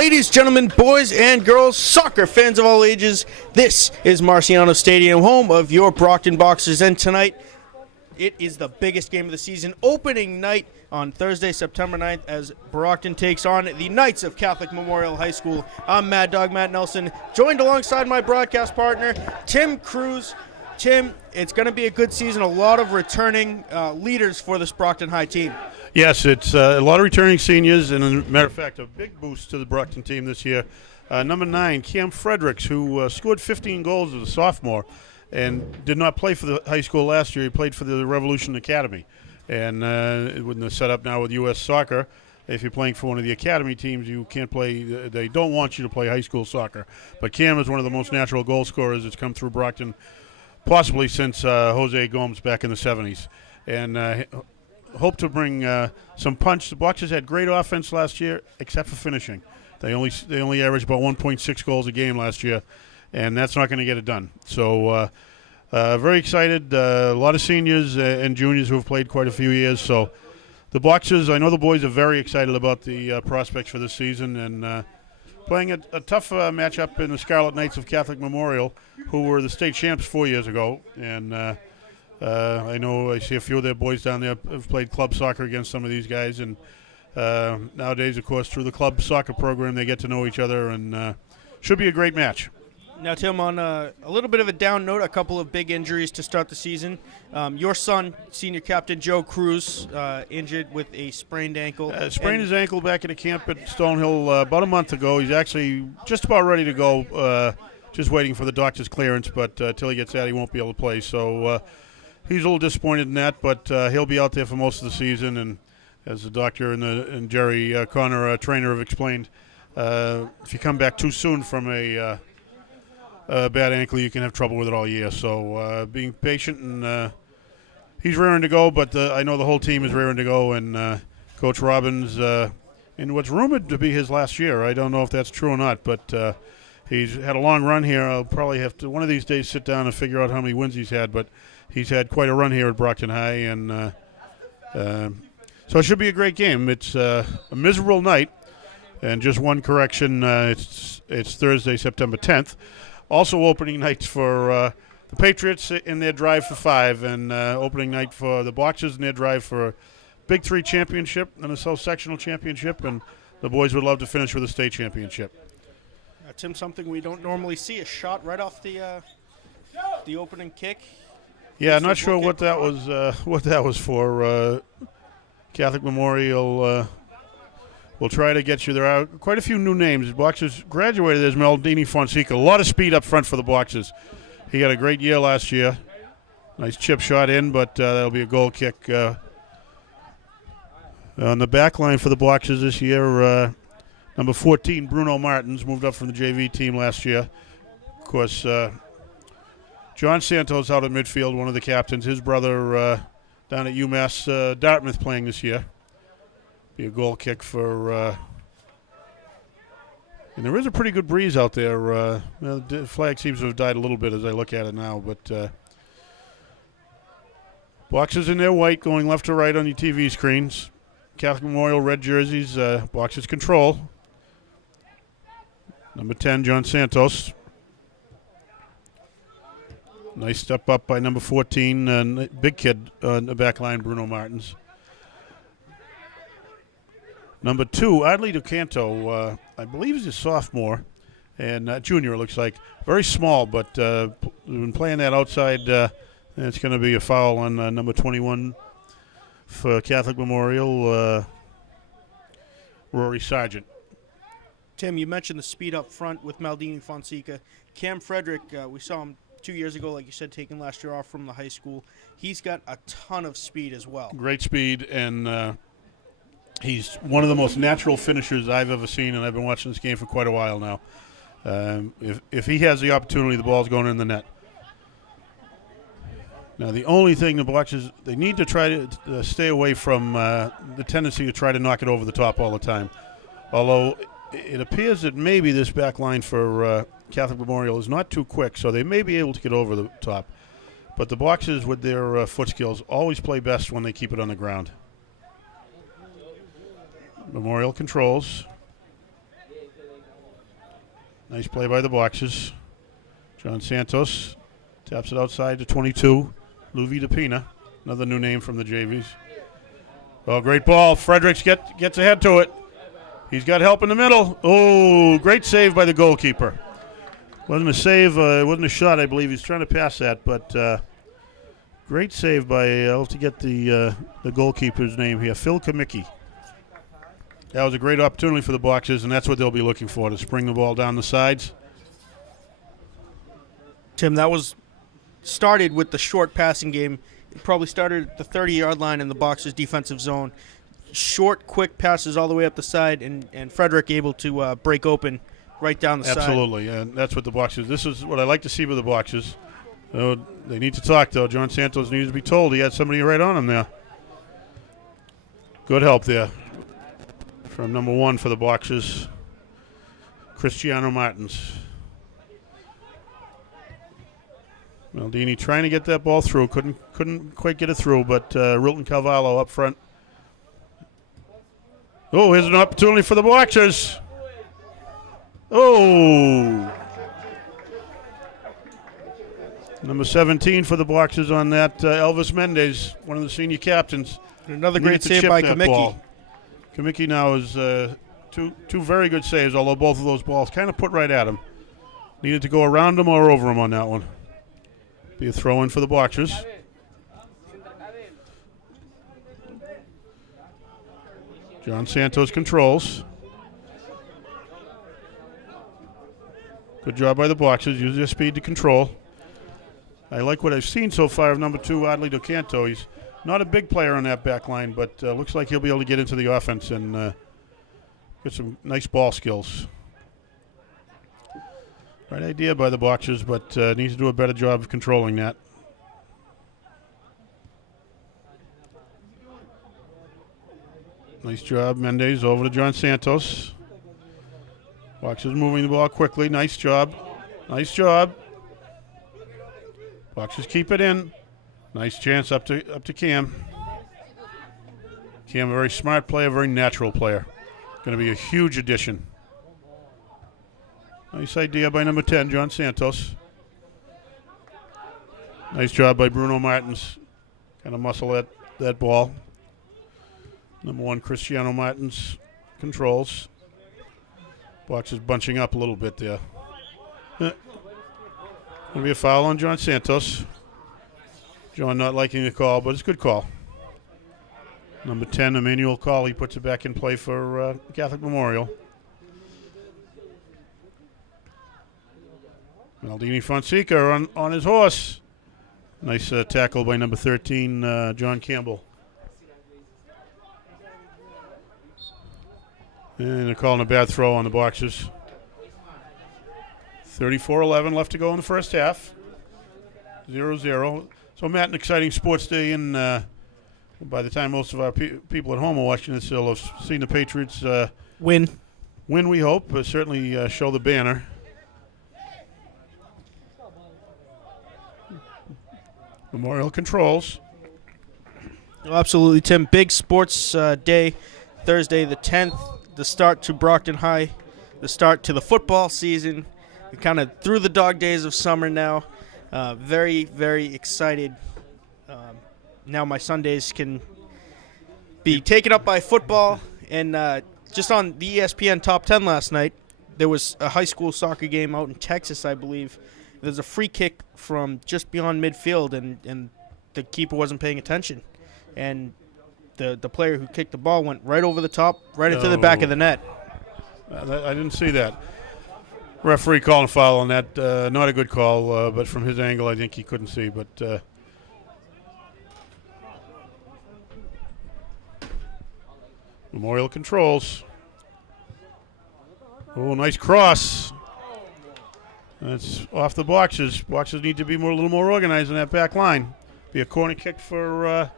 Ladies, gentlemen, boys and girls, soccer fans of all ages, this is Marciano Stadium, home of your Brockton Boxers, and tonight it is the biggest game of the season, opening night on Thursday, September 9th, as Brockton takes on the Knights of Catholic Memorial High School. I'm Mad Dog Matt Nelson, joined alongside my broadcast partner, Tim Cruz. Tim, it's going to be a good season, a lot of returning leaders for this Brockton High team. Yes, it's a lot of returning seniors, and as a matter of fact, a big boost to the Brockton team this year. Number 9, Cam Fredericks, who scored 15 goals as a sophomore and did not play for the high school last year. He played for the Revolution Academy. And with the setup now with U.S. Soccer, if you're playing for one of the academy teams, you can't play. They don't want you to play high school soccer. But Cam is one of the most natural goal scorers that's come through Brockton, possibly since Jose Gomes back in the 70s. And hope to bring some punch. The Boxers had great offense last year, except for finishing. They only averaged about 1.6 goals a game last year, and that's not going to get it done. So very excited. A lot of seniors and juniors who have played quite a few years. So the Boxers, I know the boys are very excited about the prospects for this season, and playing a tough matchup in the Scarlet Knights of Catholic Memorial, who were the state champs 4 years ago. And I know I see a few of their boys down there have played club soccer against some of these guys, and nowadays, of course, through the club soccer program, they get to know each other, and should be a great match. Now, Tim, on a little bit of a down note, a couple of big injuries to start the season. Your son, senior captain Joe Cruz, injured with a sprained ankle. Sprained his ankle back at a camp at Stonehill about a month ago. He's actually just about ready to go, just waiting for the doctor's clearance, but until he gets that, he won't be able to play. So he's a little disappointed in that, but he'll be out there for most of the season. And as the doctor and Jerry Connor, trainer, have explained, if you come back too soon from a bad ankle, you can have trouble with it all year. So being patient, and he's raring to go, but I know the whole team is raring to go, and Coach Robbins, in what's rumored to be his last year, I don't know if that's true or not, but he's had a long run here. I'll probably have to one of these days sit down and figure out how many wins he's had, but he's had quite a run here at Brockton High, and so it should be a great game. It's a miserable night, and just one correction, it's Thursday, September 10th. Also opening nights for the Patriots in their drive for 5, and opening night for the Boxers in their drive for a Big 3 championship and a South Sectional championship, and the boys would love to finish with a state championship. Tim, something we don't normally see, a shot right off the opening kick. Yeah, not sure what that was for. Catholic Memorial will try to get you. There are quite a few new names. The Boxers graduated. There's Maldini Fonseca. A lot of speed up front for the Boxers. He had a great year last year. Nice chip shot in, but that'll be a goal kick. On the back line for the Boxers this year, number 14, Bruno Martins, moved up from the JV team last year. Of course, John Santos out at midfield, one of the captains. His brother down at UMass Dartmouth playing this year. Be a goal kick for, and there is a pretty good breeze out there. The flag seems to have died a little bit as I look at it now, but Boxers in their white going left to right on your TV screens. Catholic Memorial red jerseys, Boxers control. Number 10, John Santos. Nice step up by number 14, big kid on the back line, Bruno Martins. Number 2, Adley DeCanto, I believe he's a sophomore, and junior it looks like. Very small, but been playing that outside. It's going to be a foul on number 21 for Catholic Memorial, Rory Sargent. Tim, you mentioned the speed up front with Maldini Fonseca. Cam Frederick, we saw him 2 years ago, like you said, taken last year off from the high school. He's got a ton of speed as well. Great speed, and he's one of the most natural finishers I've ever seen, and I've been watching this game for quite a while now. If he has the opportunity, the ball's going in the net. Now, the only thing the Boxers, they need to try to stay away from the tendency to try to knock it over the top all the time. Although it appears that maybe this back line for Catholic Memorial is not too quick, so they may be able to get over the top. But the Boxers, with their foot skills, always play best when they keep it on the ground. Memorial controls. Nice play by the Boxers. John Santos taps it outside to 22. Luvi DePina, another new name from the JVs. Oh, great ball. Fredericks gets ahead to it. He's got help in the middle. Oh, great save by the goalkeeper. Wasn't a save, it wasn't a shot, I believe. He's trying to pass that, but great save by, I'll have to get the goalkeeper's name here, Phil Kamicki. That was a great opportunity for the Boxers, and that's what they'll be looking for, to spring the ball down the sides. Tim, that was started with the short passing game. It probably started at the 30-yard line in the Boxers' defensive zone. Short, quick passes all the way up the side, and Frederick able to break open right down the side. Absolutely, and that's what the Boxers, this is what I like to see with the Boxers. They need to talk, though. John Santos needs to be told he had somebody right on him there. Good help there from number 1 for the Boxers, Cristiano Martins. Maldini trying to get that ball through. Couldn't quite get it through, but Rilton Carvalho up front. Oh, here's an opportunity for the Boxers. Oh. Number 17 for the Boxers on that, Elvis Mendez, one of the senior captains. Another great save by Kamicki. Kamicki now is two very good saves, although both of those balls kind of put right at him. Needed to go around him or over him on that one. Be a throw-in for the Boxers. John Santos controls. Good job by the Boxers. Use their speed to control. I like what I've seen so far of number 2, Adley DoCanto. He's not a big player on that back line, but looks like he'll be able to get into the offense and get some nice ball skills. Right idea by the Boxers, but needs to do a better job of controlling that. Nice job, Mendez over to John Santos. Boxers moving the ball quickly. Nice job. Nice job. Boxers keep it in. Nice chance up to Cam. Cam, a very smart player, very natural player. Going to be a huge addition. Nice idea by number 10, John Santos. Nice job by Bruno Martins. Kind of muscle that ball. Number 1, Cristiano Martins controls. Boxers bunching up a little bit there. Going to be a foul on John Santos. John not liking the call, but it's a good call. Number 10, Emmanuel Cawley, puts it back in play for Catholic Memorial. Maldini Fonseca on his horse. Nice tackle by number 13, John Campbell. And they're calling a bad throw on the Boxers. 34-11 left to go in the first half. 0-0. So, Matt, an exciting sports day, and by the time most of our people at home are watching this, they'll have seen the Patriots win, we hope, but certainly show the banner. Memorial controls. Absolutely, Tim. Big sports day, Thursday the 10th, the start to Brockton High, the start to the football season. We're kind of through the dog days of summer now. Very, very excited. Now my Sundays can be taken up by football. And just on the ESPN Top 10 last night, there was a high school soccer game out in Texas, I believe. There's a free kick from just beyond midfield, and the keeper wasn't paying attention. And the player who kicked the ball went right over the top, right into the back of the net. I didn't see that. Referee calling a foul on that. Not a good call, but from his angle, I think he couldn't see. But Memorial controls. Oh, nice cross. That's off the Boxers. Boxers need to be a little more organized in that back line. Be a corner kick for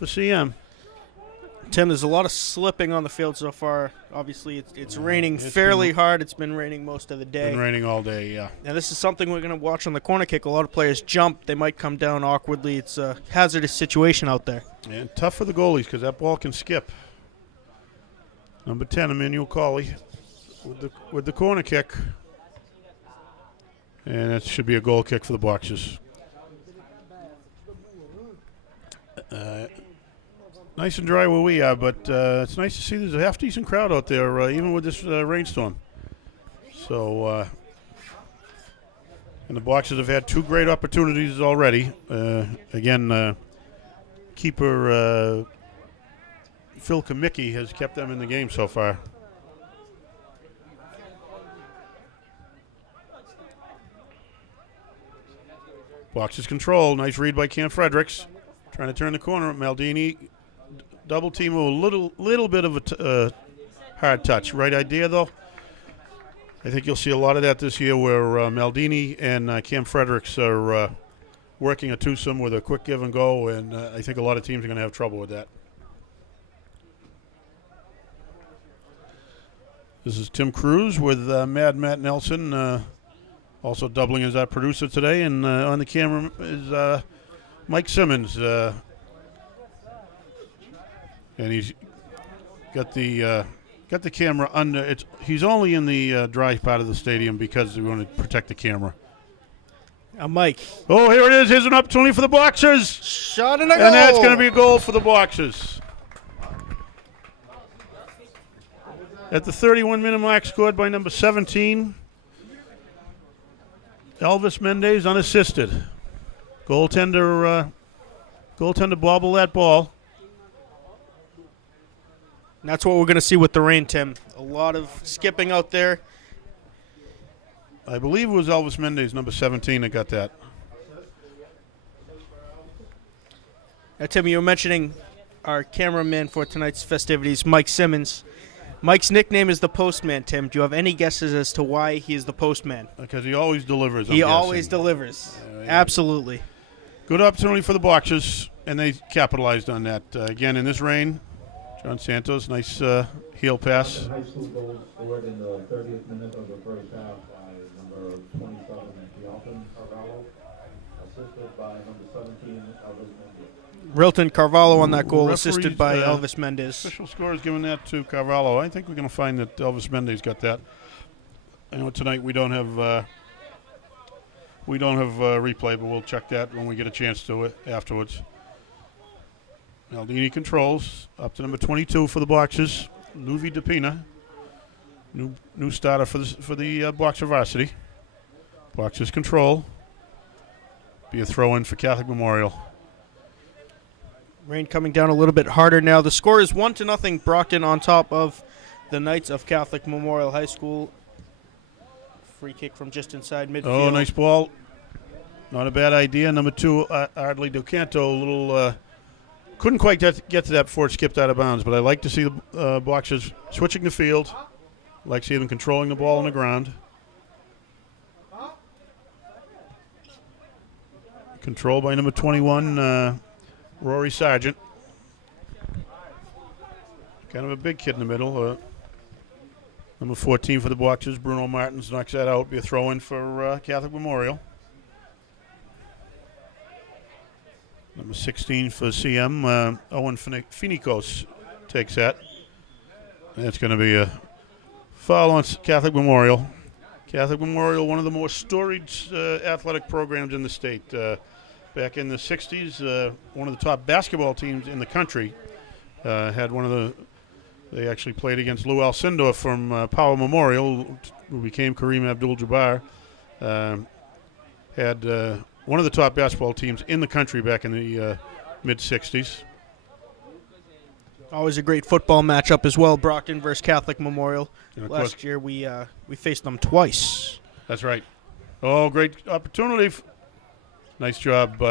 CM. Tim, there's a lot of slipping on the field so far. Obviously, it's raining fairly hard. It's been raining most of the day. Been raining all day, yeah. And this is something we're going to watch on the corner kick. A lot of players jump. They might come down awkwardly. It's a hazardous situation out there. And tough for the goalies because that ball can skip. Number 10, Emmanuel Cawley with the corner kick. And that should be a goal kick for the Boxers. Nice and dry where we are, but it's nice to see there's a half-decent crowd out there, even with this rainstorm. So, and the Boxers have had 2 great opportunities already. Again, keeper Phil Kamicki has kept them in the game so far. Boxers control. Nice read by Cam Fredericks. Trying to turn the corner. Maldini double team with a little bit of a hard touch. Right idea, though. I think you'll see a lot of that this year where Maldini and Cam Fredericks are working a twosome with a quick give and go, and I think a lot of teams are going to have trouble with that. This is Tim Cruz with Matt Nelson, also doubling as our producer today, and on the camera is Mike Simmons, and he's got the camera under. He's only in the dry part of the stadium because we want to protect the camera. Mike. Oh, here it is. Here's an opportunity for the Boxers. Shot and a goal. And that's going to be a goal for the Boxers. At the 31-minute mark, scored by number 17, Elvis Mendez, unassisted. Goaltender bobble that ball. And that's what we're going to see with the rain, Tim. A lot of skipping out there. I believe it was Elvis Mendez, number 17, that got that. Now, Tim, you were mentioning our cameraman for tonight's festivities, Mike Simmons. Mike's nickname is the Postman, Tim. Do you have any guesses as to why he is the Postman? Because he always delivers. He always delivers. Absolutely. Good opportunity for the Boxers, and they capitalized on that. Again, in this rain, John Santos, nice heel pass. High school goal scored in the 30th minute of the first half by number 27, Rilton Carvalho, assisted by number 17, Elvis Mendez. Rilton Carvalho on that goal, Referees, assisted by Elvis Mendez. Official score is giving that to Carvalho. I think we're going to find that Elvis Mendez got that. I know tonight we don't have replay, but we'll check that when we get a chance to it afterwards. Maldini controls up to number 22 for the Boxers, Luvi DePina, new starter for the Boxer varsity. Boxers control. Be a throw in for Catholic Memorial. Rain coming down a little bit harder now. The score is 1-0 Brockton on top of the Knights of Catholic Memorial High School. Free kick from just inside midfield. Oh, nice ball. Not a bad idea. Number 2, Ardley Ducanto, a little couldn't quite get to that before it skipped out of bounds, but I like to see the Boxers switching the field. I like to see them controlling the ball on the ground. Control by number 21, Rory Sargent. Kind of a big kid in the middle. Number 14 for the Boxers, Bruno Martins knocks that out. Be a throw-in for Catholic Memorial. Number 16 for CM, Owen Finicos takes that. And that's going to be a foul on Catholic Memorial. Catholic Memorial, one of the more storied athletic programs in the state. Back in the 60s, one of the top basketball teams in the country had they actually played against Lou Alcindor from Power Memorial, who became Kareem Abdul-Jabbar. Had one of the top basketball teams in the country back in the mid-60s. Always a great football matchup as well, Brockton versus Catholic Memorial. Last year we faced them twice. That's right. Oh, great opportunity. Nice job.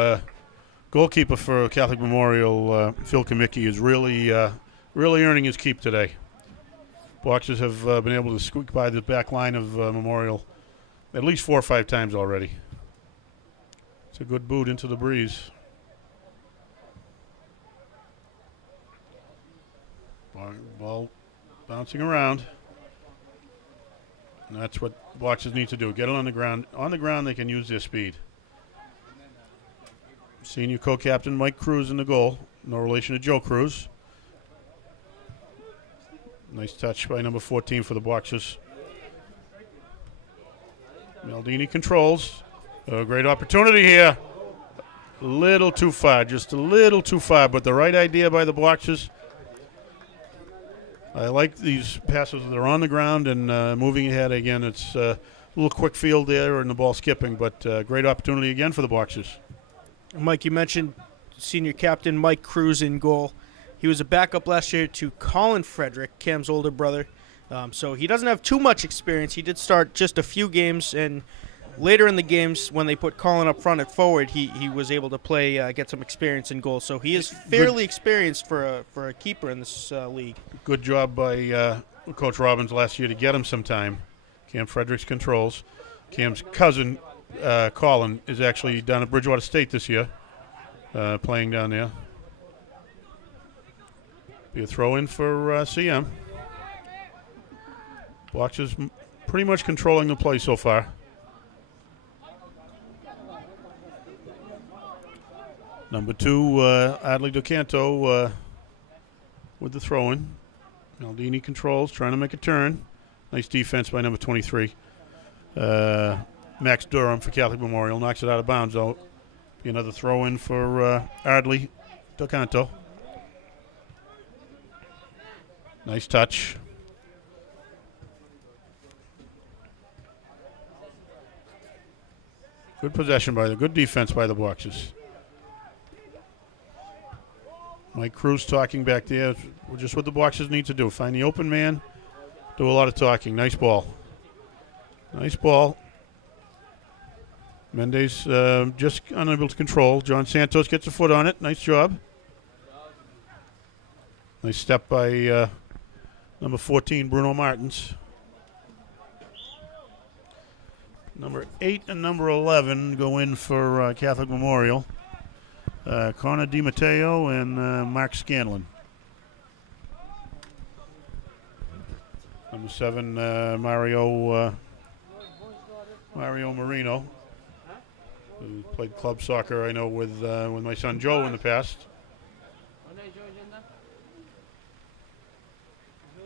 Goalkeeper for Catholic Memorial, Phil Kamicki, is really earning his keep today. Boxers have been able to squeak by the back line of Memorial at least 4 or 5 times already. It's a good boot into the breeze. Ball bouncing around. And that's what Boxers need to do. Get it on the ground. On the ground, they can use their speed. Senior co-captain Mike Cruz in the goal. No relation to Joe Cruz. Nice touch by number 14 for the Boxers. Maldini controls. A great opportunity here. A little too far, just a little too far, but the right idea by the Boxers. I like these passes that are on the ground and moving ahead again. It's a little quick field there and the ball skipping, but great opportunity again for the Boxers. Mike, you mentioned senior captain Mike Cruz in goal. He was a backup last year to Colin Frederick, Cam's older brother. So he doesn't have too much experience. He did start just a few games, and later in the games, when they put Colin up front at forward, he was able to play, get some experience in goal. So he is fairly experienced for a keeper in this league. Good job by Coach Robbins last year to get him some time. Cam Fredericks controls. Cam's cousin, Colin, is actually down at Bridgewater State this year, playing down there. Be a throw-in for CM. Boxers pretty much controlling the play so far. Number 2, Adley DeCanto with the throw-in. Maldini controls, trying to make a turn. Nice defense by number 23. Max Durham for Catholic Memorial knocks it out of bounds, though. Be another throw-in for Adley DeCanto. Nice touch. Good possession good defense by the Boxers. Mike Cruz talking back there. Just what the Boxers need to do. Find the open man. Do a lot of talking. Nice ball. Nice ball. Mendez just unable to control. John Santos gets a foot on it. Nice job. Nice step by number 14, Bruno Martins. Number 8 and number 11 go in for Catholic Memorial. Connor DiMatteo and Mark Scanlon. Number 7, Mario Marino, who played club soccer, I know, with my son Joe in the past.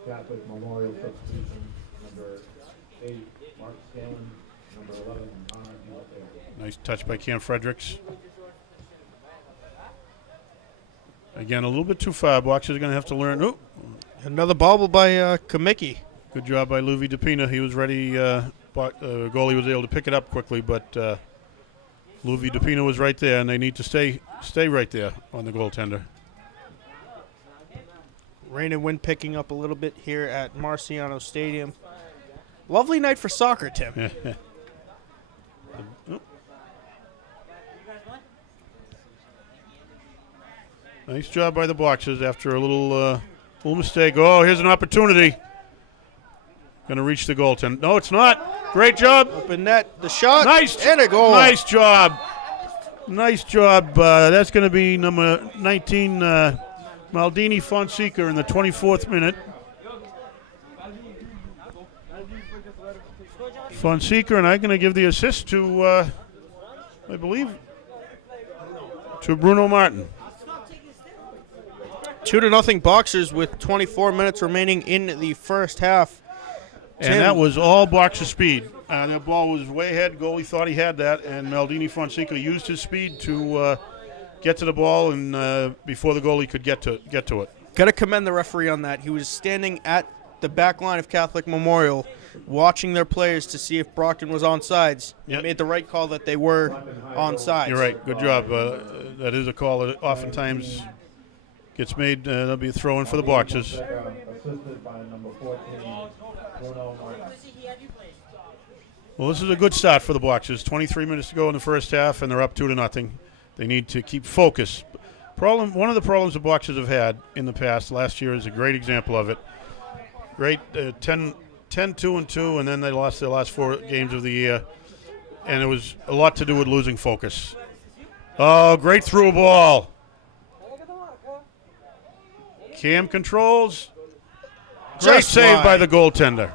Catholic Memorial substitution, number 8, Mark Scanlon, number 11, Connor DiMatteo. Nice touch by Cam Fredericks. Again, a little bit too far. Boxers are going to have to learn. Ooh. Another bobble by Kamicki. Good job by Luvi DePina. He was ready. Goalie was able to pick it up quickly, but Luvi DePina was right there, and they need to stay right there on the goaltender. Rain and wind picking up a little bit here at Marciano Stadium. Lovely night for soccer, Tim. Oh. Nice job by the Boxers after a little mistake. Oh, here's an opportunity. Going to reach the goaltender. No, it's not. Great job. Open net. The shot. Nice. And a goal. Nice job. Nice job. That's going to be number 19, Maldini Fonseca in the 24th minute. Fonseca, and I'm going to give the assist to, I believe, to Bruno Martin. 2-0 Boxers with 24 minutes remaining in the first half. And that was all Boxer speed. That ball was way ahead. Goalie thought he had that, and Maldini Fonseca used his speed to get to the ball and before the goalie could get to it. Got to commend the referee on that. He was standing at the back line of Catholic Memorial watching their players to see if Brockton was onside. Yep. He made the right call that they were onside. You're right. Good job. That is a call that oftentimes gets made. That'll be a throw-in for the Boxers. Assisted by number 14, Bruno Martin. Well, this is a good start for the Boxers. 23 minutes to go in the first half, and they're up 2-0. They need to keep focus. One of the problems the Boxers have had in the past, last year is a great example of it. Great 10-2-2, and then they lost their last 4 games of the year, and it was a lot to do with losing focus. Oh, great through ball. Cam controls. Great save by the goaltender.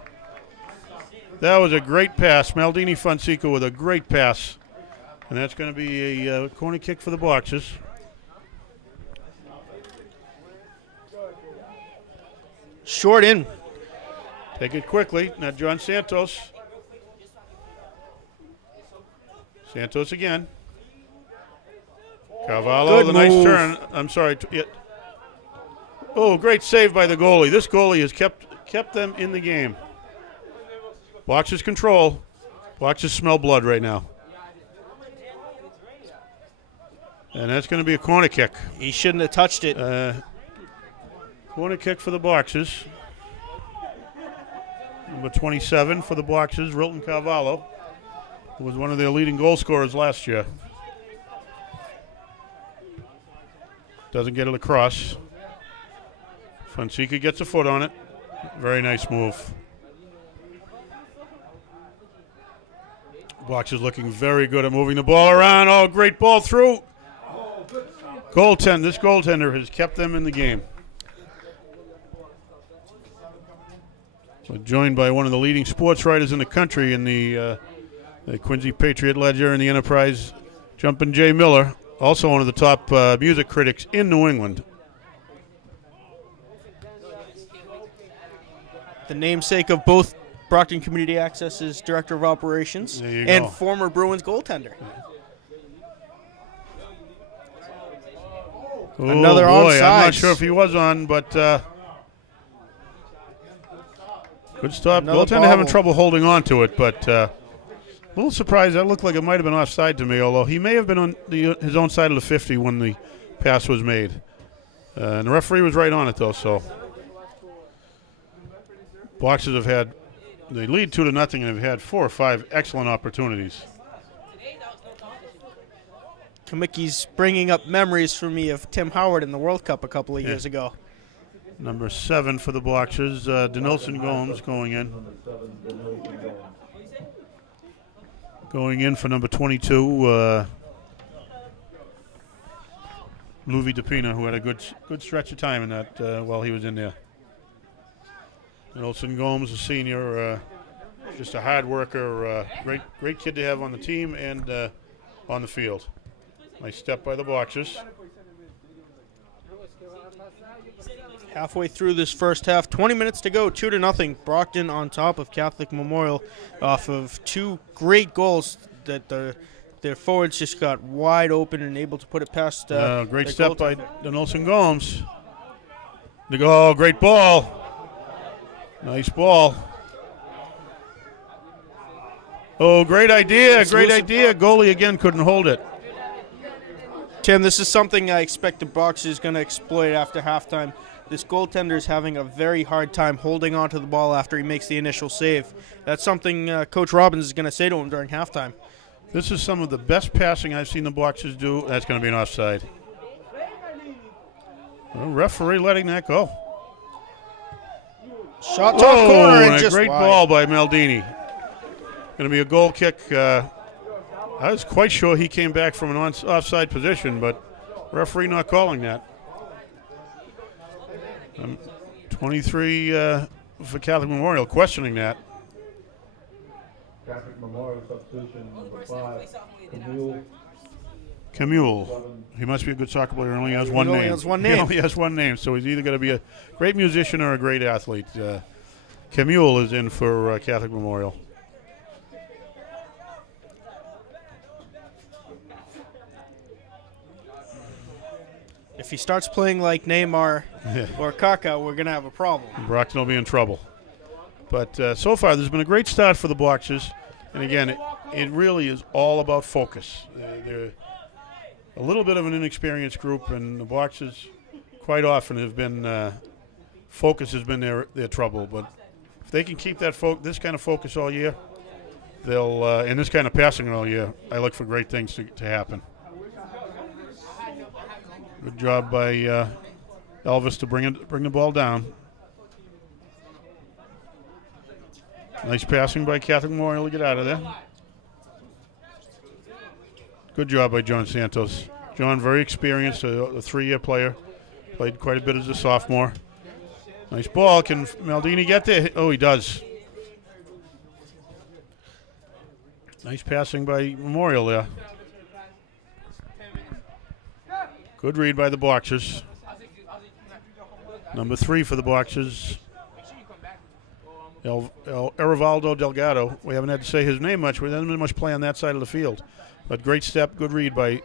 That was a great pass. Maldini Fonseca with a great pass. And that's going to be a corner kick for the Boxers. Short in. Take it quickly. Now John Santos. Santos again. Carvalho, Good the nice move. turn. I'm sorry. Oh, great save by the goalie. This goalie has kept them in the game. Boxers control. Boxers smell blood right now. And that's going to be a corner kick. He shouldn't have touched it. Corner kick for the Boxers. Number 27 for the Boxers, Rilton Carvalho, who was one of their leading goal scorers last year. Doesn't get it across. Fonseca gets a foot on it. Very nice move. Boxers looking very good at moving the ball around. Oh, great ball through. This goaltender has kept them in the game. So joined by one of the leading sports writers in the country in the Quincy Patriot Ledger and the Enterprise, Jumpin' Jay Miller, also one of the top music critics in New England. The namesake of both Brockton Community Access's Director of Operations There you and go. former Bruins goaltender. Another Oh boy, I'm not onside. sure if he was on, but good stop. Another Goaltender having bobble. trouble holding on to it, but a little surprised. That looked like it might have been offside to me, although he may have been on his own side of the 50 when the pass was made. And the referee was right on it, though, so. Boxers have had, they lead 2-0 and have had 4 or 5 excellent opportunities. Kamicki's bringing up memories for me of Tim Howard in the World Cup a couple of years ago. Number 7 for the Boxers, Denilson Gomes going in. Number 7, Denilson Gomes. Going in for number 22, Louis DePina, who had a good stretch of time in that while he was in there. Denilson Gomes, a senior, just a hard worker, great kid to have on the team and on the field. Nice step by the Boxers. Halfway through this first half, 20 minutes to go, 2-0. Brockton on top of Catholic Memorial off of 2 great goals that their forwards just got wide open and able to put it past. Great their step by goaltender. Denilson Gomes. Oh, great ball. Nice ball. Oh, great idea. It's Great loose idea. Goalie again couldn't hold it. Tim, this is something I expect the Boxers is going to exploit after halftime. This goaltender is having a very hard time holding on to the ball after he makes the initial save. That's something Coach Robbins is going to say to him during halftime. This is some of the best passing I've seen the Boxers do. That's going to be an offside. Well, referee letting that go. Shot top corner and a just great wide. ball by Maldini. Going to be a goal kick. I was quite sure he came back from an offside position, but referee not calling that. 23 for Catholic Memorial questioning that. Catholic Memorial substitution number 5, Camille. Camille. He must be a good soccer player. He only has one He name. only has one He name. only has one name, so he's either going to be a great musician or a great athlete. Camille is in for Catholic Memorial. If he starts playing like Neymar or Kaká, we're going to have a problem. Brockton will be in trouble. But so far, there's been a great start for the Boxers. And again, it really is all about focus. They're a little bit of an inexperienced group, and the Boxers quite often have been focus has been their trouble. But if they can keep that this kind of focus all year, they'll and this kind of passing all year, I look for great things to happen. Good job by Elvis to bring the ball down. Nice passing by Catholic Memorial to get out of there. Good job by John Santos. John, very experienced, a 3-year player. Played quite a bit as a sophomore. Nice ball. Can Maldini get there? Oh, he does. Nice passing by Memorial there. Good read by the Boxers. Number 3 for the Boxers. Erivaldo Delgado. We haven't had to say his name much. We haven't been much play on that side of the field. But great step, good read by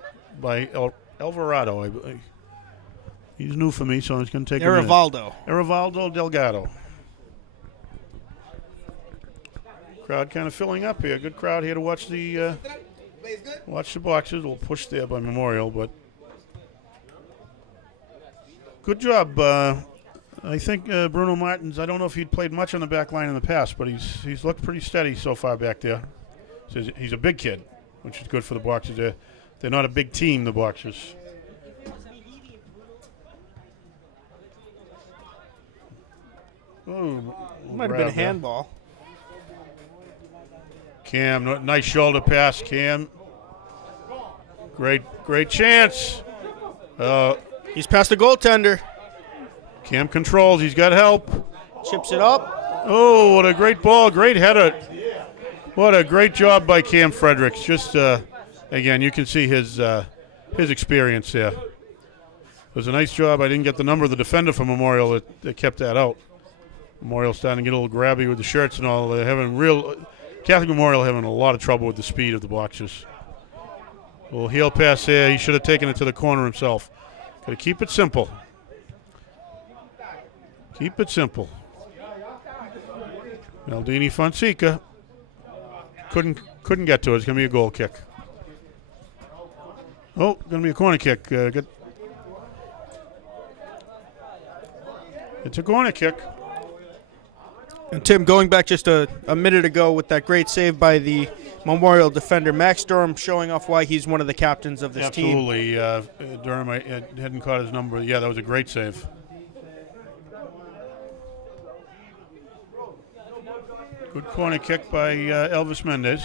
Alvarado. He's new for me, so it's going to take a minute. Erivaldo Delgado. Crowd kind of filling up here. Good crowd here to watch the boxers. A little push there by Memorial, but good job. I think Bruno Martins, I don't know if he'd played much on the back line in the past, but he's looked pretty steady so far back there. So he's a big kid, which is good for the Boxers. They're not a big team, the Boxers. Oh, might have been a handball. Cam, nice shoulder pass, Cam. Great chance. He's past the goaltender. Cam controls. He's got help. Chips it up. Oh, what a great ball. Great header. What a great job by Cam Fredericks. Just, again, you can see his experience there. It was a nice job. I didn't get the number of the defender for Memorial that kept that out. Memorial starting to get a little grabby with the shirts and all. They're having Catholic Memorial having a lot of trouble with the speed of the Boxers. A little heel pass there. He should have taken it to the corner himself. Got to keep it simple. Keep it simple. Maldini Fonseca couldn't get to it. It's going to be a goal kick. Oh, going to be a corner kick. It's a corner kick. And Tim, going back just a minute ago with that great save by the Memorial defender, Max Durham, showing off why he's one of the captains of this team. Absolutely. Durham, I hadn't caught his number. Yeah, that was a great save. Good corner kick by Elvis Mendez.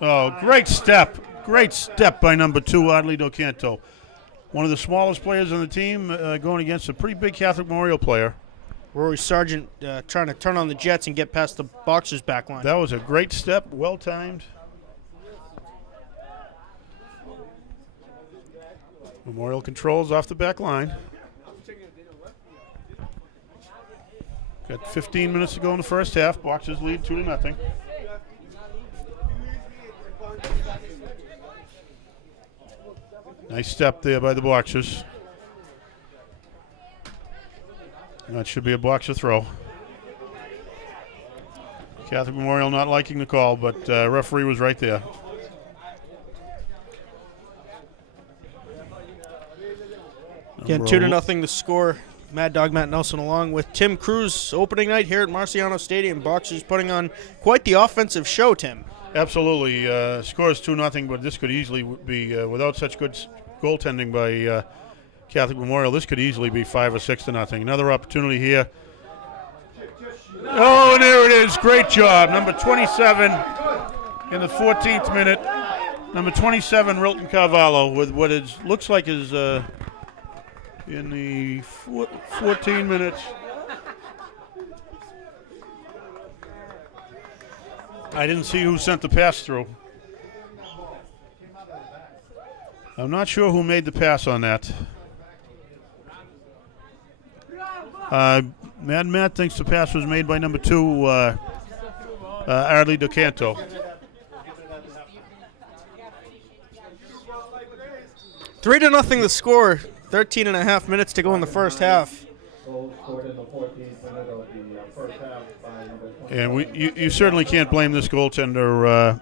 Oh, great step. Great step by number 2, Adley Docanto. One of the smallest players on the team going against a pretty big Catholic Memorial player. Rory Sargent trying to turn on the Jets and get past the Boxers' back line. That was a great step, well timed. Memorial controls off the back line. Got 15 minutes to go in the first half. Boxers lead 2-0. Nice step there by the Boxers. That should be a Boxer throw. Catholic Memorial not liking the call, but referee was right there. Again, 2-0 the score. Mad Dog Matt Nelson along with Tim Cruz. Opening night here at Marciano Stadium. Boxers putting on quite the offensive show, Tim. Absolutely. Score is 2-0, but this could easily be, without such good goaltending by Catholic Memorial, this could easily be 5 or 6-0. Another opportunity here. Oh, and there it is. Great job. Number 27 in the 14th minute. Number 27, Rilton Carvalho, with what looks like is in the 14 minutes. I didn't see who sent the pass through. I'm not sure who made the pass on that. Mad Matt thinks the pass was made by number 2, Adley Docanto. 3-0 the score. 13.5 minutes to go in the first half. And you certainly can't blame this goaltender,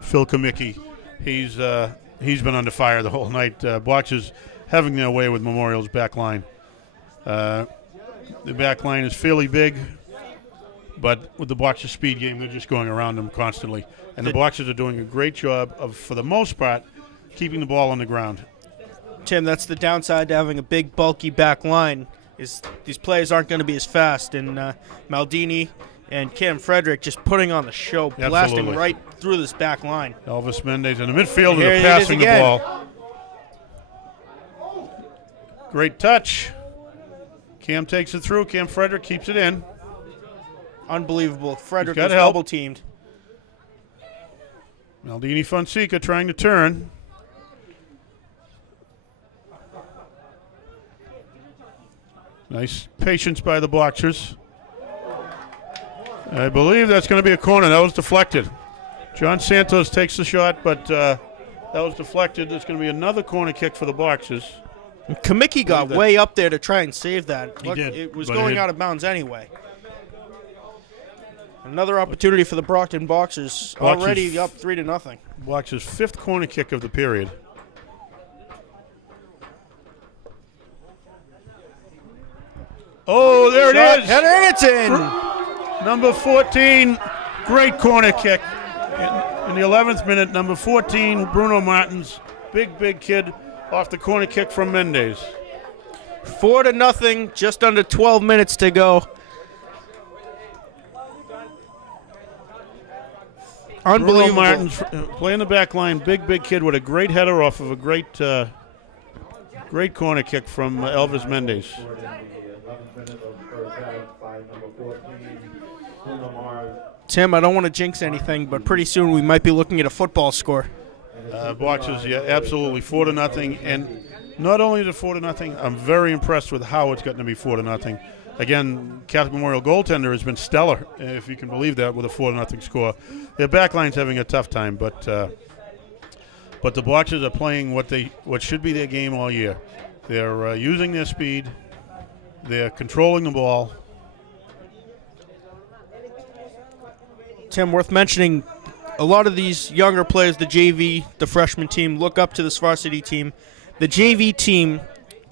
Phil Kamicki. He's been under fire the whole night. Boxers having their way with Memorial's back line. The back line is fairly big, but with the Boxers' speed game, they're just going around them constantly. And the Boxers are doing a great job of, for the most part, keeping the ball on the ground. Tim, that's the downside to having a big, bulky back line, is these players aren't going to be as fast. And Maldini and Cam Frederick just putting on the show, blasting Absolutely. Right through this back line. Elvis Mendez in the midfield Here and passing the ball. Great touch. Cam takes it through. Cam Frederick keeps it in. Unbelievable. Frederick was help. double-teamed. Maldini Fonseca trying to turn. Nice patience by the Boxers. I believe that's going to be a corner. That was deflected. John Santos takes the shot, but that was deflected. It's going to be another corner kick for the Boxers. Kamicki got way up there to try and save that. He did, it was but going out of bounds anyway. Another opportunity for the Brockton Boxers, already up 3-0. Boxers' 5th corner kick of the period. Oh, there it is. Header, and it's in. Number 14, great corner kick. In the 11th minute, number 14, Bruno Martins, big kid, off the corner kick from Mendez. 4-0, just under 12 minutes to go. Unbelievable. Bruno Martins playing the back line, big kid with a great header off of a great corner kick from Elvis Mendez. Tim, I don't want to jinx anything, but pretty soon we might be looking at a football score. Boxers, yeah, absolutely 4-0, and not only is it 4-0, I'm very impressed with how it's gotten to be 4-0. Again, Catholic Memorial goaltender has been stellar, if you can believe that, with a 4-0 score. Their backline's having a tough time, but the Boxers are playing what should be their game all year. They're using their speed. They're controlling the ball. Tim, worth mentioning, a lot of these younger players, the JV, the freshman team, look up to this varsity team. The JV team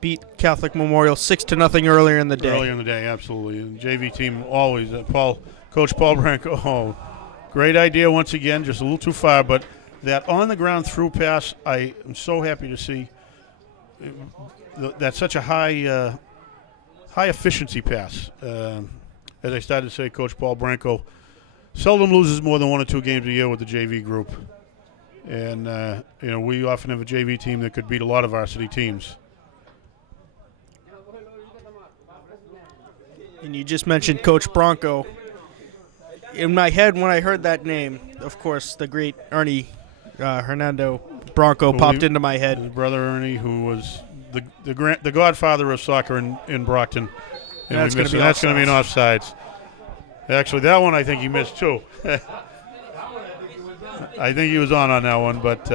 beat Catholic Memorial 6-0 earlier in the day. Earlier in the day, absolutely. And JV team always. Coach Paul Branco, great idea once again, just a little too far. But that on-the-ground through pass, I am so happy to see. That's such a high efficiency pass. As I started to say, Coach Paul Branco seldom loses more than 1 or 2 games a year with the JV group. And, we often have a JV team that could beat a lot of varsity teams. And you just mentioned Coach Bronco. In my head, when I heard that name, of course, the great Ernie Hernando Bronco popped into my head. His brother Ernie, who was the godfather of soccer in Brockton. And that's going to be an offsides. Actually, that one I think he missed too. I think he was on that one, but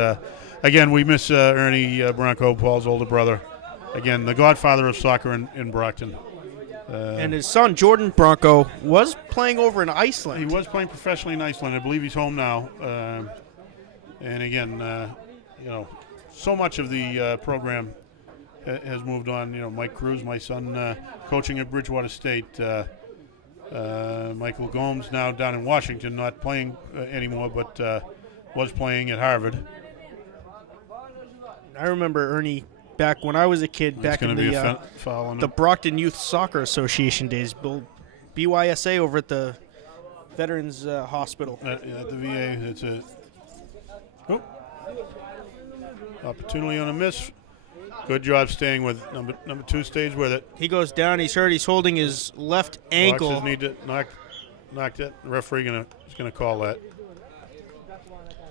again, we miss Ernie Bronco, Paul's older brother. Again, the godfather of soccer in Brockton. And his son, Jordan Bronco, was playing over in Iceland. He was playing professionally in Iceland. I believe he's home now. And again, so much of the program has moved on. Mike Cruz, my son, coaching at Bridgewater State. Michael Gomes now down in Washington, not playing anymore, but was playing at Harvard. I remember Ernie back when I was a kid, back in the Brockton Youth Soccer Association days, BYSA over at the Veterans Hospital. At the VA, it's a opportunity on a miss. Good job staying with number 2. Stays with it. He goes down. He's hurt. He's holding his left ankle. Boxers need to knock that. The referee is gonna call that.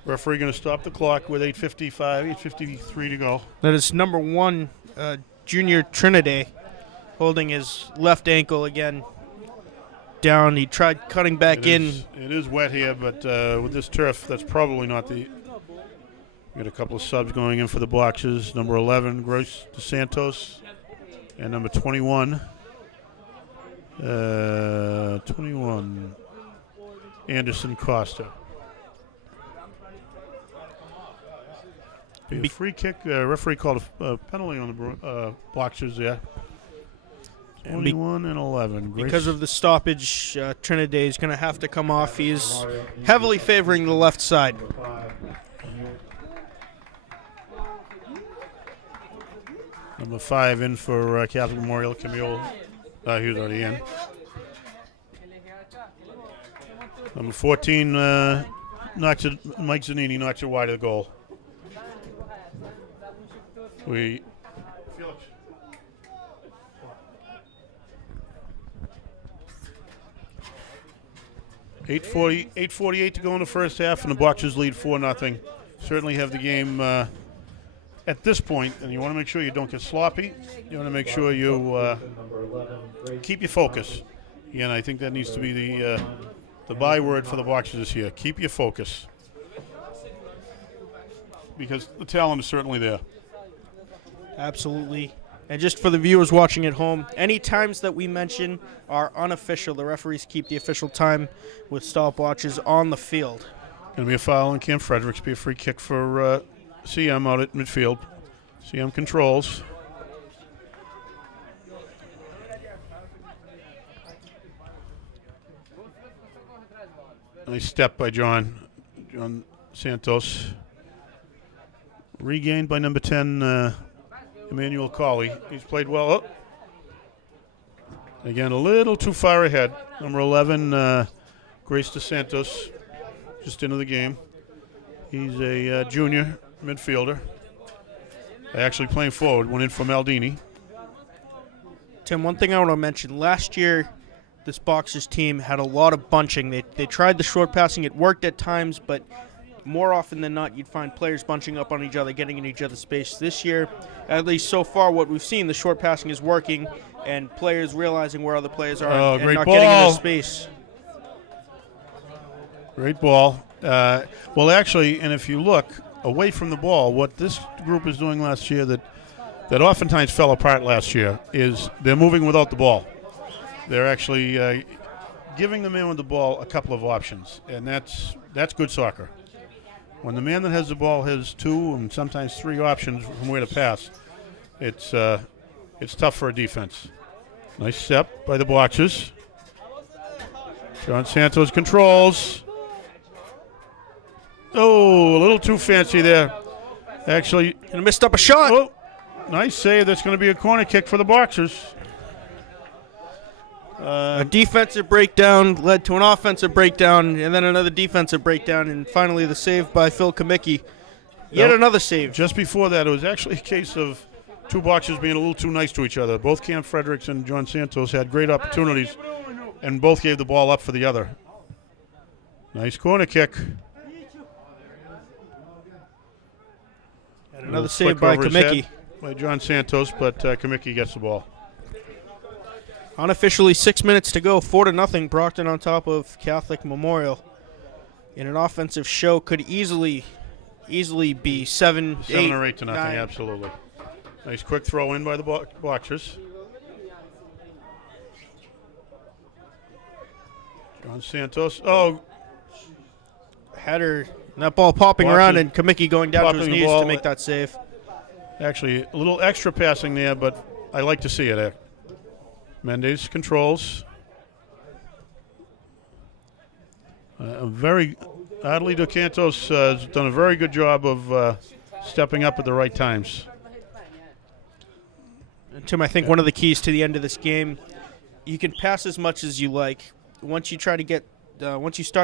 Referee going to stop the clock with 8:53 to go. That is number 1, Junior Trinidad, holding his left ankle again down. He tried cutting back in. It is wet here, but with this turf, that's probably not the. We got a couple of subs going in for the Boxers. Number 11, Grace DeSantos, and number 21, 21, Anderson Costa. A free kick. Referee called a penalty on the Boxers there. 21 and 11. Because of the stoppage, Trinidad is going to have to come off. He is heavily favoring the left side. Number 5 in for Catholic Memorial, Camille. He was already in. Number 14, Mike Zanini knocks it wide of the goal. Felix. 8:48 to go in the first half, and the Boxers lead 4-0. Certainly have the game at this point, and you want to make sure you don't get sloppy. You want to make sure you keep your focus. Again, I think that needs to be the The byword for the Boxers is here. Keep your focus. Because the talent is certainly there. Absolutely. And just for the viewers watching at home, any times that we mention are unofficial. The referees keep the official time with stopwatches on the field. Going to be a foul on Cam Fredericks. Be a free kick for CM out at midfield. CM controls. Nice step by John Santos. Regained by number 10, Emmanuel Colley. He's played well. Oh. Again, a little too far ahead. Number 11, Grace DeSantos, just into the game. He's a junior midfielder. Actually playing forward, went in for Maldini. Tim, one thing I want to mention. Last year, this Boxers team had a lot of bunching. They tried the short passing. It worked at times, but more often than not, you'd find players bunching up on each other, getting in each other's space. This year, at least so far, what we've seen, the short passing is working, and players realizing where other players are and not ball. getting in their space. Great ball. Well, actually, and if you look away from the ball, what this group is doing last year that oftentimes fell apart last year is they're moving without the ball. They're actually giving the man with the ball a couple of options, and that's good soccer. When the man that has the ball has 2 and sometimes 3 options from where to pass, it's tough for a defense. Nice step by the Boxers. John Santos controls. Oh, a little too fancy there. Actually, And missed up a shot. oh, nice save. That's going to be a corner kick for the Boxers. A defensive breakdown led to an offensive breakdown, and then another defensive breakdown, and finally the save by Phil Kamicki. Yet another save. Just before that, it was actually a case of 2 Boxers being a little too nice to each other. Both Cam Fredericks and John Santos had great opportunities, and both gave the ball up for the other. Nice corner kick. And another save by Kamicki. By John Santos, but Kamicki gets the ball. Unofficially 6 minutes to go, 4-0, Brockton on top of Catholic Memorial. In an offensive show, could easily be 7 or 8 to nothing, 9. absolutely. Nice quick throw in by the Boxers. John Santos. Oh, Header, and that ball popping around, and Kamicki going down to his knees to make that save. actually a little extra passing there, but I like to see it. Mendes controls. Adley Dos Santos has done a very good job of stepping up at the right times. And Tim, I think one of the keys to the end of this game, you can pass as much as you like. Once you start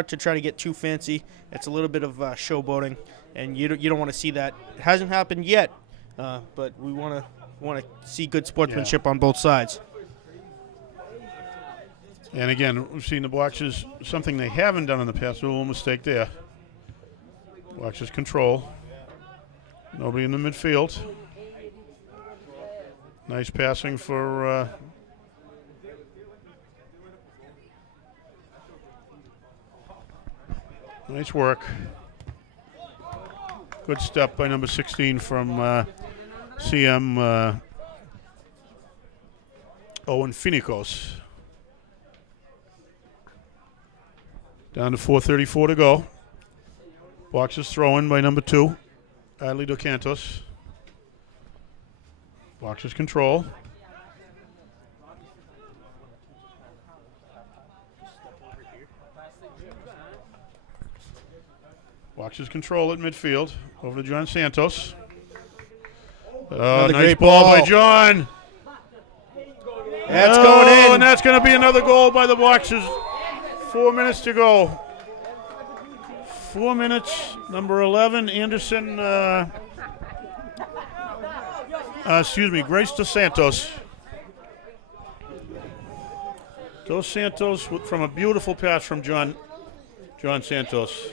to try to get too fancy, it's a little bit of showboating, and you don't want to see that. It hasn't happened yet, but we want to see good sportsmanship on both sides. And again, we've seen the Boxers, something they haven't done in the past, a little mistake there. Boxers control. Nobody in the midfield. Nice passing for nice work. Good step by number 16 from CM Owen Finicos. Down to 4:34 to go. Boxers throw in by number 2, Adley Dos Santos. Boxers control. Boxers control at midfield. Over to John Santos. Nice ball by John. That's going in. And that's going to be another goal by the Boxers. 4 minutes to go. 4 minutes. Number 11, Anderson. Grace Dos Santos. Dos Santos from a beautiful pass from John Santos.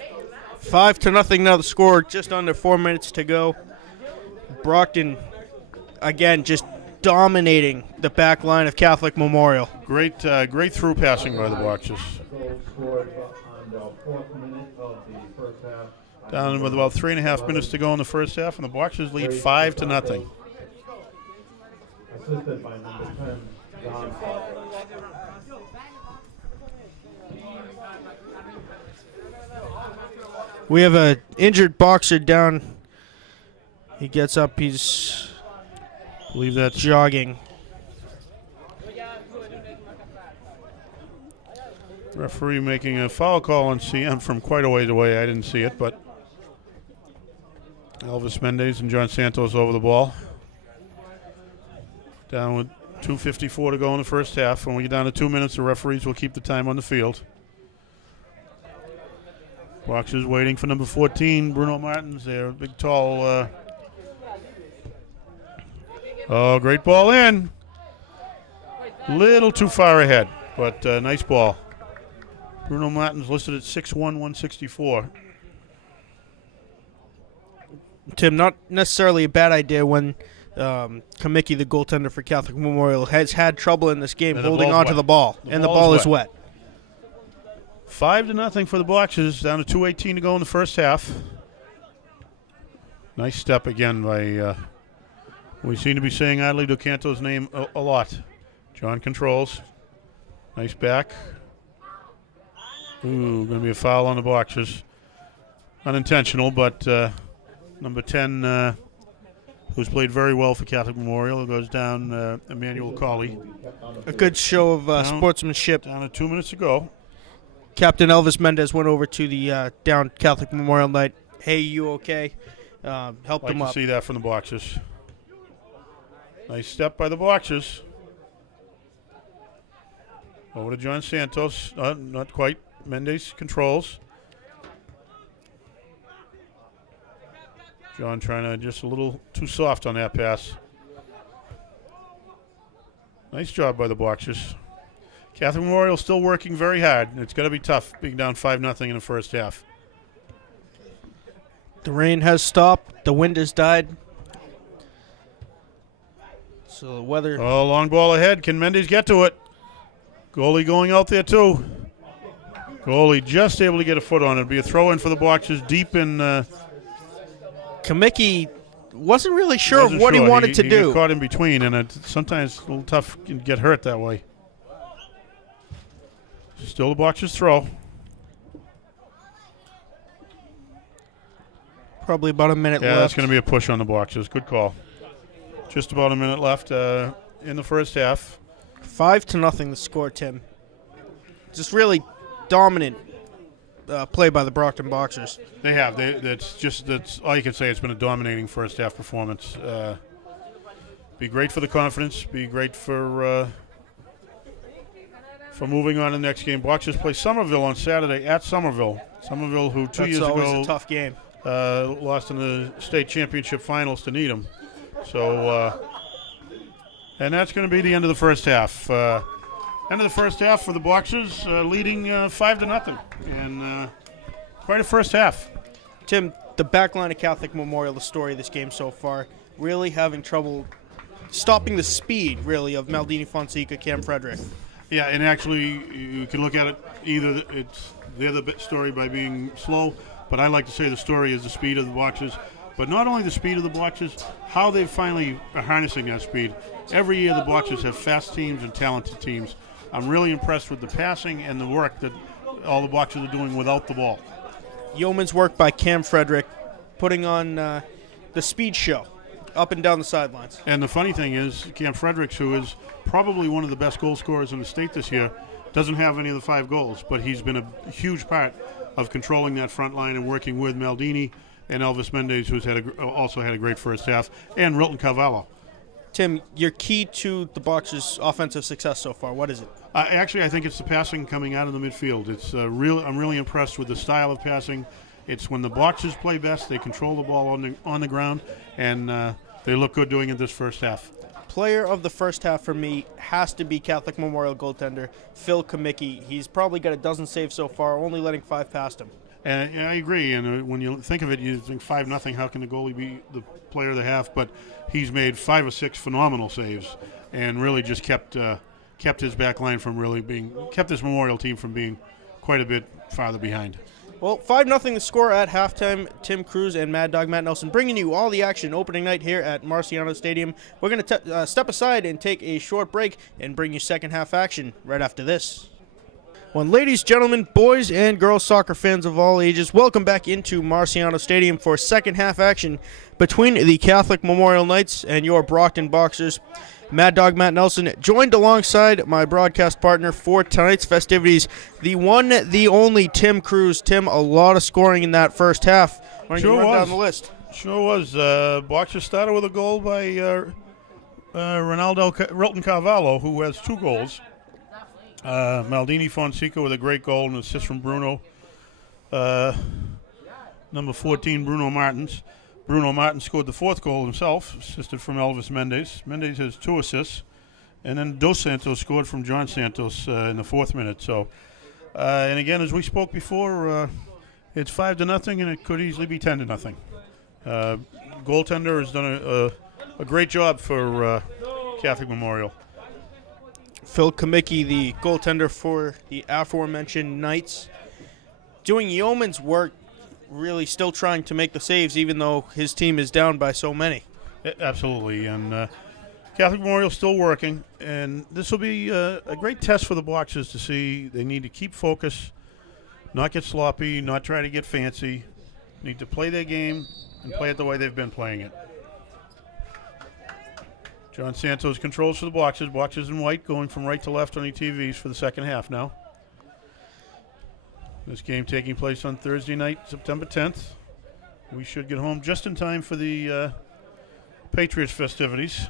5-0 now the score, just under 4 minutes to go. Brockton, again, just dominating the back line of Catholic Memorial. Great through passing by the Boxers. Goal scored 4th minute of the first half. Down with about 3.5 minutes to go in the first half, and the Boxers lead 5-0. Assisted by number 10, John. We have a injured boxer down. He gets up. He's I believe that's jogging. referee making a foul call on CM from quite a ways away. I didn't see it, but Elvis Mendez and John Santos over the ball. Down with 2:54 to go in the first half. When we get down to 2 minutes, the referees will keep the time on the field. Boxers waiting for number 14, Bruno Martins. They're a big, tall. Oh, great ball in. Little too far ahead, but nice ball. Bruno Martins listed at 6'1", 164. Tim, not necessarily a bad idea when Kamicki, the goaltender for Catholic Memorial, has had trouble in this game holding on to the ball, and the ball is wet. 5-0 for the Boxers, down to 2:18 to go in the first half. Nice step again by, we seem to be saying Adley DoCanto's name a lot. John controls. Nice back. Ooh, going to be a foul on the Boxers. Unintentional, but number 10, who's played very well for Catholic Memorial, goes down, Emmanuel Colley. A good show of sportsmanship. Down to 2 minutes to go. Captain Elvis Mendez went over to the down Catholic Memorial night. Hey, you okay? Helped him Like up. to see that from the Boxers. Nice step by the Boxers. Over to John Santos. Not quite. Mendez controls. John trying to just a little too soft on that pass. Nice job by the Boxers. Catholic Memorial still working very hard. It's going to be tough being down 5-0 in the first half. The rain has stopped. The wind has died. So the weather. Oh, long ball ahead. Can Mendez get to it? Goalie going out there too. Goalie just able to get a foot on it. It'll be a throw in for the Boxers deep in. Kamicki wasn't really sure of what he wanted to He do. got caught in between, and it's sometimes a little tough to get hurt that way. Still the Boxers throw. Probably about a minute Yeah, left. that's going to be a push on the Boxers. Good call. Just about a minute left in the first half. 5-0 the score, Tim. Just really dominant play by the Brockton Boxers. They have. That's all you can say. It's been a dominating first half performance. Be great for the confidence. Be great for moving on to the next game. Boxers play Somerville on Saturday at Somerville. Somerville, who two years That's ago always a tough game. Lost in the state championship finals to Needham. So, and that's going to be the end of the first half. End of the first half for the Boxers, leading 5-0, and quite a first half. Tim, the back line of Catholic Memorial, the story of this game so far, really having trouble stopping the speed, really, of Maldini Fonseca, Cam Frederick. Yeah, and actually, you can look at it either they're the story by being slow, but I like to say the story is the speed of the Boxers. But not only the speed of the Boxers, how they finally are harnessing that speed. Every year the Boxers have fast teams and talented teams. I'm really impressed with the passing and the work that all the Boxers are doing without the ball. Yeoman's work by Cam Frederick, putting on the speed show up and down the sidelines. And the funny thing is, Cam Fredericks, who is probably one of the best goal scorers in the state this year, doesn't have any of the 5 goals, but he's been a huge part of controlling that front line and working with Maldini and Elvis Mendez, who's also had a great first half, and Rilton Carvalho. Tim, your key to the Boxers' offensive success so far, what is it? Actually, I think it's the passing coming out of the midfield. It's I'm really impressed with the style of passing. It's when the Boxers play best, they control the ball on the ground, and they look good doing it this first half. Player of the first half for me has to be Catholic Memorial goaltender Phil Kamicki. He's probably got a dozen saves so far, only letting 5 past him. And I agree. And when you think of it, you think 5-0. How can the goalie be the player of the half? But he's made 5 or 6 phenomenal saves, and really just kept his back line from really kept this Memorial team from being quite a bit farther behind. Well, 5-0 the score at halftime. Tim Cruz and Mad Dog Matt Nelson bringing you all the action opening night here at Marciano Stadium. We're going to step aside and take a short break and bring you second half action right after this. Well, ladies, gentlemen, boys and girls soccer fans of all ages, welcome back into Marciano Stadium for second half action between the Catholic Memorial Knights and your Brockton Boxers. Mad Dog Matt Nelson joined alongside my broadcast partner for tonight's festivities, the one, the only Tim Cruz. Tim, a lot of scoring in that first half. Why don't you run down the list? Sure was. Boxers started with a goal by Ronaldo Rilton Carvalho, who has 2 goals. Maldini Fonseca with a great goal and assist from Bruno. Number 14, Bruno Martins. Bruno Martins scored the 4th goal himself, assisted from Elvis Mendez. Mendez has 2 assists. And then Dos Santos scored from John Santos in the 4th minute. So, and again, as we spoke before, it's 5-0, and it could easily be 10-0. Goaltender has done a great job for Catholic Memorial. Phil Kamicki, the goaltender for the aforementioned Knights, doing yeoman's work, really still trying to make the saves even though his team is down by so many. Absolutely, and Catholic Memorial still working, and this will be a great test for the Boxers to see. They need to keep focus, not get sloppy, not try to get fancy. Need to play their game and play it the way they've been playing it. John Santos controls for the Boxers. Boxers in white going from right to left on the TVs for the second half now. This game taking place on Thursday night, September 10th. We should get home just in time for the Patriots festivities.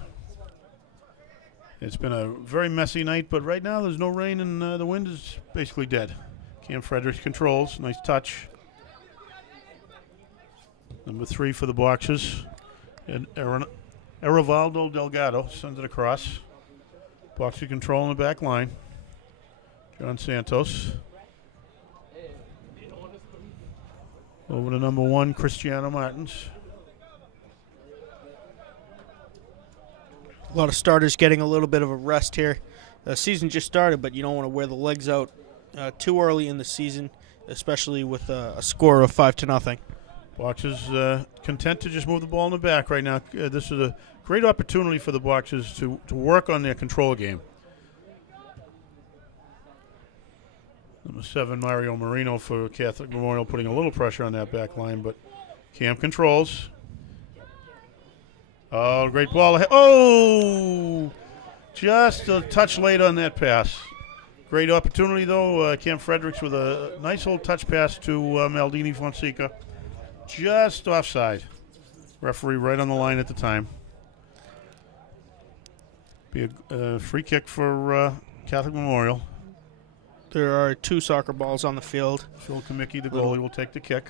It's been a very messy night, but right now there's no rain and the wind is basically dead. Cam Fredericks controls. Nice touch. Number 3 for the Boxers. And Erivaldo Delgado sends it across. Boxer control in the back line. John Santos. Over to number 1, Cristiano Martins. A lot of starters getting a little bit of a rest here. The season just started, but you don't want to wear the legs out too early in the season, especially with a score of 5-0. Boxers content to just move the ball in the back right now. This is a great opportunity for the Boxers to work on their control game. Number 7, Mario Marino for Catholic Memorial, putting a little pressure on that back line, but Cam controls. Oh, great ball ahead. Oh! Just a touch late on that pass. Great opportunity, though. Cam Fredericks with a nice little touch pass to Maldini Fonseca. Just offside. Referee right on the line at the time. Be a free kick for Catholic Memorial. There are 2 soccer balls on the field. Phil Kamicki, the goalie, will take the kick.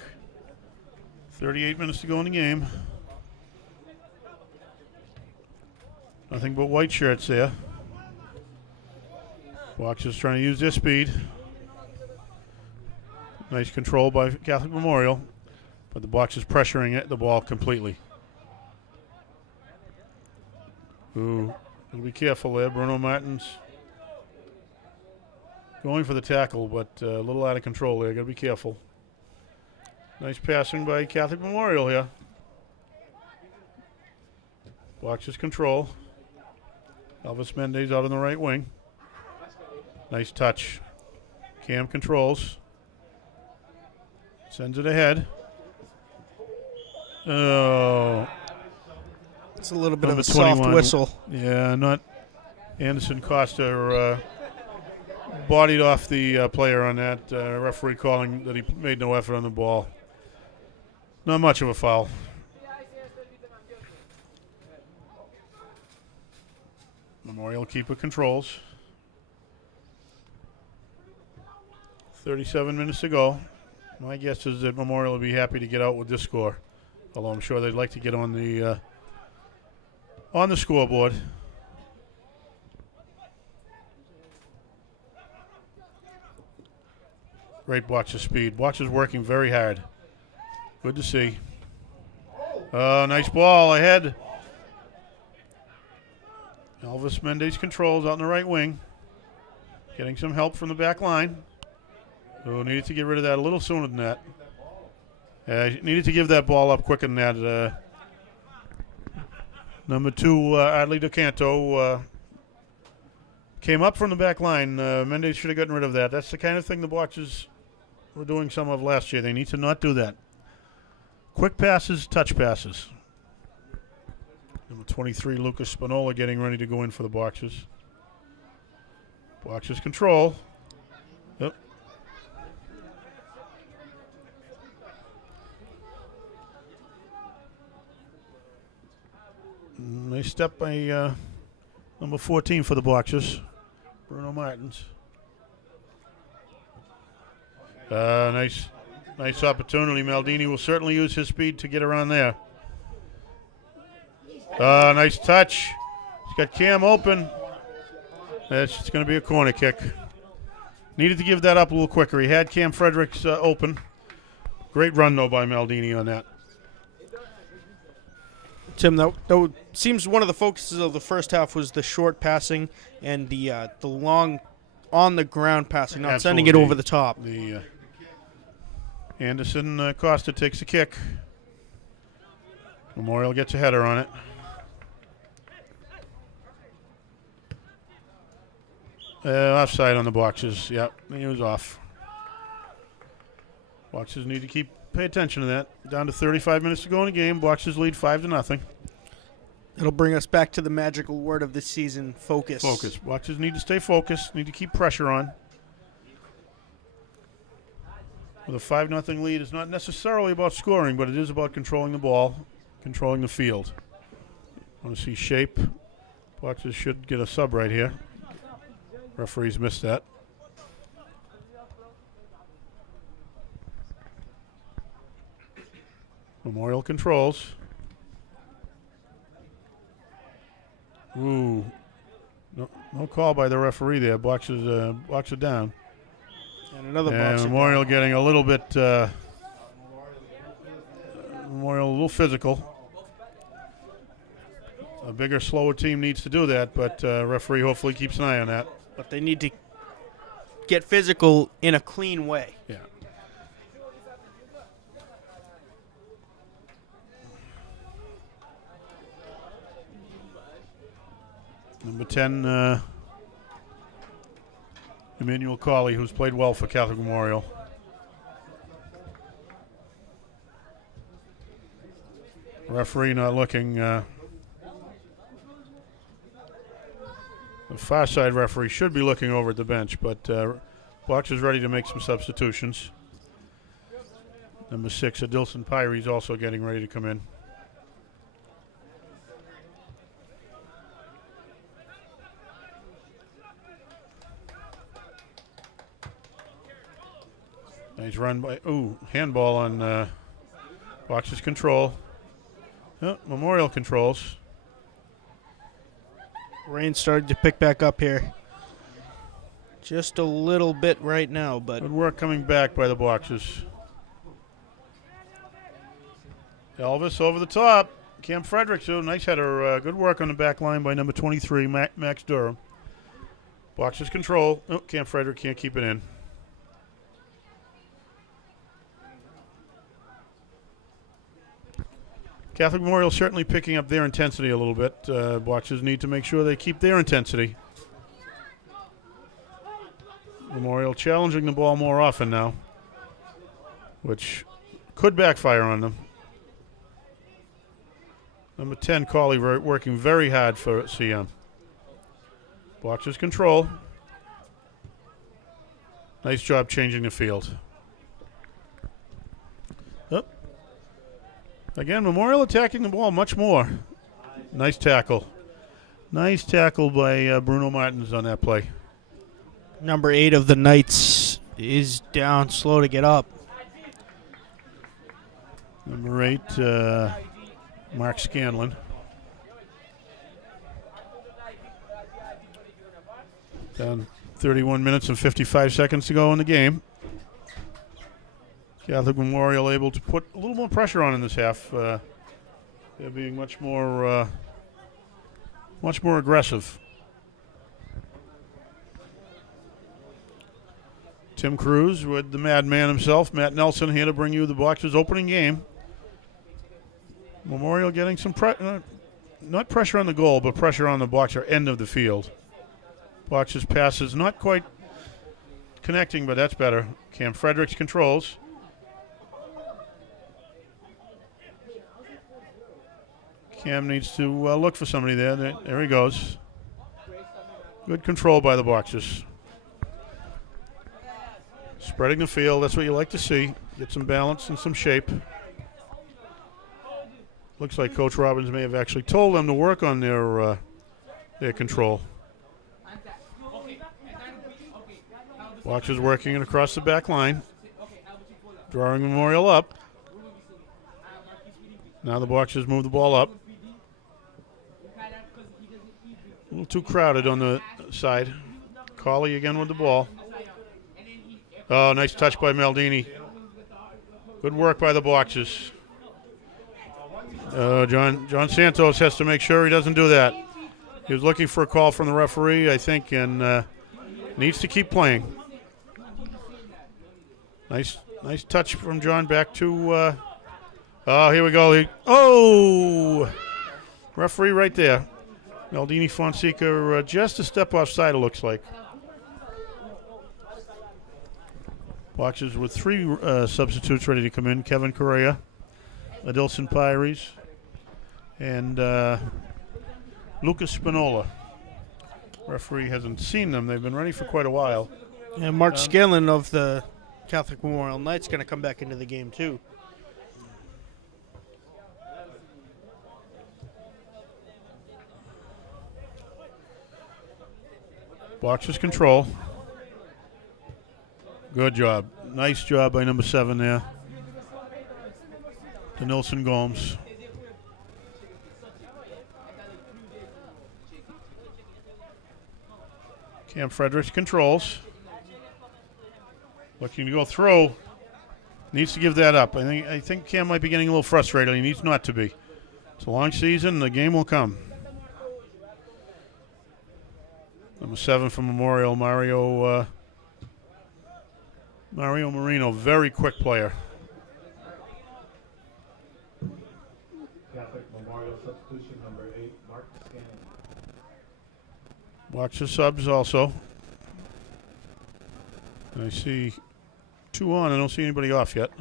38 minutes to go in the game. Nothing but white shirts there. Boxers trying to use their speed. Nice control by Catholic Memorial, but the Boxers pressuring the ball completely. Ooh, be careful there. Bruno Martins going for the tackle, but a little out of control there. Got to be careful. Nice passing by Catholic Memorial here. Boxers control. Elvis Mendez out on the right wing. Nice touch. Cam controls. Sends it ahead. Oh. It's a little bit of a soft whistle. Yeah, not Anderson Costa bodied off the player on that. Referee calling that he made no effort on the ball. Not much of a foul. Memorial keeper controls. 37 minutes to go. My guess is that Memorial will be happy to get out with this score, although I'm sure they'd like to get on the scoreboard. Great Boxer speed. Boxer's working very hard. Good to see. Nice ball ahead. Elvis Mendez controls out in the right wing. Getting some help from the back line. Oh, needed to get rid of that a little sooner than that. Needed to give that ball up quicker than that. Number 2, Adley DeCanto, came up from the back line. Mendez should have gotten rid of that. That's the kind of thing the Boxers were doing some of last year. They need to not do that. Quick passes, touch passes. Number 23, Lucas Spinola, getting ready to go in for the Boxers. Boxers control. Yep. Nice step by number 14 for the Boxers, Bruno Martins. Nice opportunity. Maldini will certainly use his speed to get around there. Nice touch. He's got Cam open. It's going to be a corner kick. Needed to give that up a little quicker. He had Cam Fredericks open. Great run, though, by Maldini on that. Tim, that seems one of the focuses of the first half was the short passing and the long on-the-ground passing, not sending it over the top. Anderson Costa takes the kick. Memorial gets a header on it. Offside on the Boxers. Yep, he was off. Boxers need to pay attention to that. Down to 35 minutes to go in the game. Boxers lead 5-0. It'll bring us back to the magical word of this season, focus. Focus. Boxers need to stay focused, need to keep pressure on. With a 5-0 lead, it's not necessarily about scoring, but it is about controlling the ball, controlling the field. Want to see shape. Boxers should get a sub right here. Referees missed that. Memorial controls. Ooh. No call by the referee there. Boxer down. And another Boxer Memorial down. getting a little bit Memorial a little physical. A bigger, slower team needs to do that, but referee hopefully keeps an eye on that. But they need to get physical in a clean way. Yeah. Number 10, Emmanuel Cawley, who's played well for Catholic Memorial. Referee not looking. The far side referee should be looking over at the bench, but Boxers ready to make some substitutions. Number 6, Adilson Pyrie is also getting ready to come in. Nice run by, handball on Boxers control. Oh, Memorial controls. Rain started to pick back up here. Just a little bit right now, but Good work coming back by the Boxers. Elvis over the top. Cam Fredericks, nice header. Good work on the back line by number 23, Max Durham. Boxers control. Oh, Cam Frederick can't keep it in. Catholic Memorial certainly picking up their intensity a little bit. Boxers need to make sure they keep their intensity. Memorial challenging the ball more often now, which could backfire on them. Number 10, Cawley, working very hard for CM. Boxers control. Nice job changing the field. Oh. Again, Memorial attacking the ball much more. Nice tackle. Nice tackle by Bruno Martins on that play. number 8 of the Knights is down, slow to get up. Number 8, Mark Scanlon. Down 31 minutes and 55 seconds to go in the game. Catholic Memorial able to put a little more pressure on in this half. They're being much more aggressive. Tim Cruz with the madman himself, Matt Nelson, here to bring you the Boxers' opening game. Memorial getting some not pressure on the goal, but pressure on the Boxer end of the field. Boxers passes not quite connecting, but that's better. Cam Fredericks controls. Cam needs to look for somebody there. There he goes. Good control by the Boxers. Spreading the field, that's what you like to see. Get some balance and some shape. Looks like Coach Robbins may have actually told them to work on their control. Boxers working it across the back line. Drawing Memorial up. Now the Boxers move the ball up. A little too crowded on the side. Colley again with the ball. Oh, nice touch by Maldini. Good work by the Boxers. John Santos has to make sure he doesn't do that. He was looking for a call from the referee, I think, and needs to keep playing. Nice touch from John back to. Here we go. Referee right there. Maldini Fonseca just a step offside, it looks like. Boxers with 3 substitutes ready to come in. Kevin Correa, Adilson Pires, and Lucas Spinola. Referee hasn't seen them. They've been ready for quite a while. And Mark Scanlon of the Catholic Memorial Knight's going to come back into the game, too. Boxers control. Good job. Nice job by number 7 there. To Nilson Gomes. Cam Fredericks controls. Looking to go through. Needs to give that up. I think Cam might be getting a little frustrated. He needs not to be. It's a long season. The game will come. Number 7 from Memorial, Mario Marino, very quick player. Catholic Memorial substitution number 8, Mark Scanlon. Boxer subs also. I see 2 on. I don't see anybody off yet.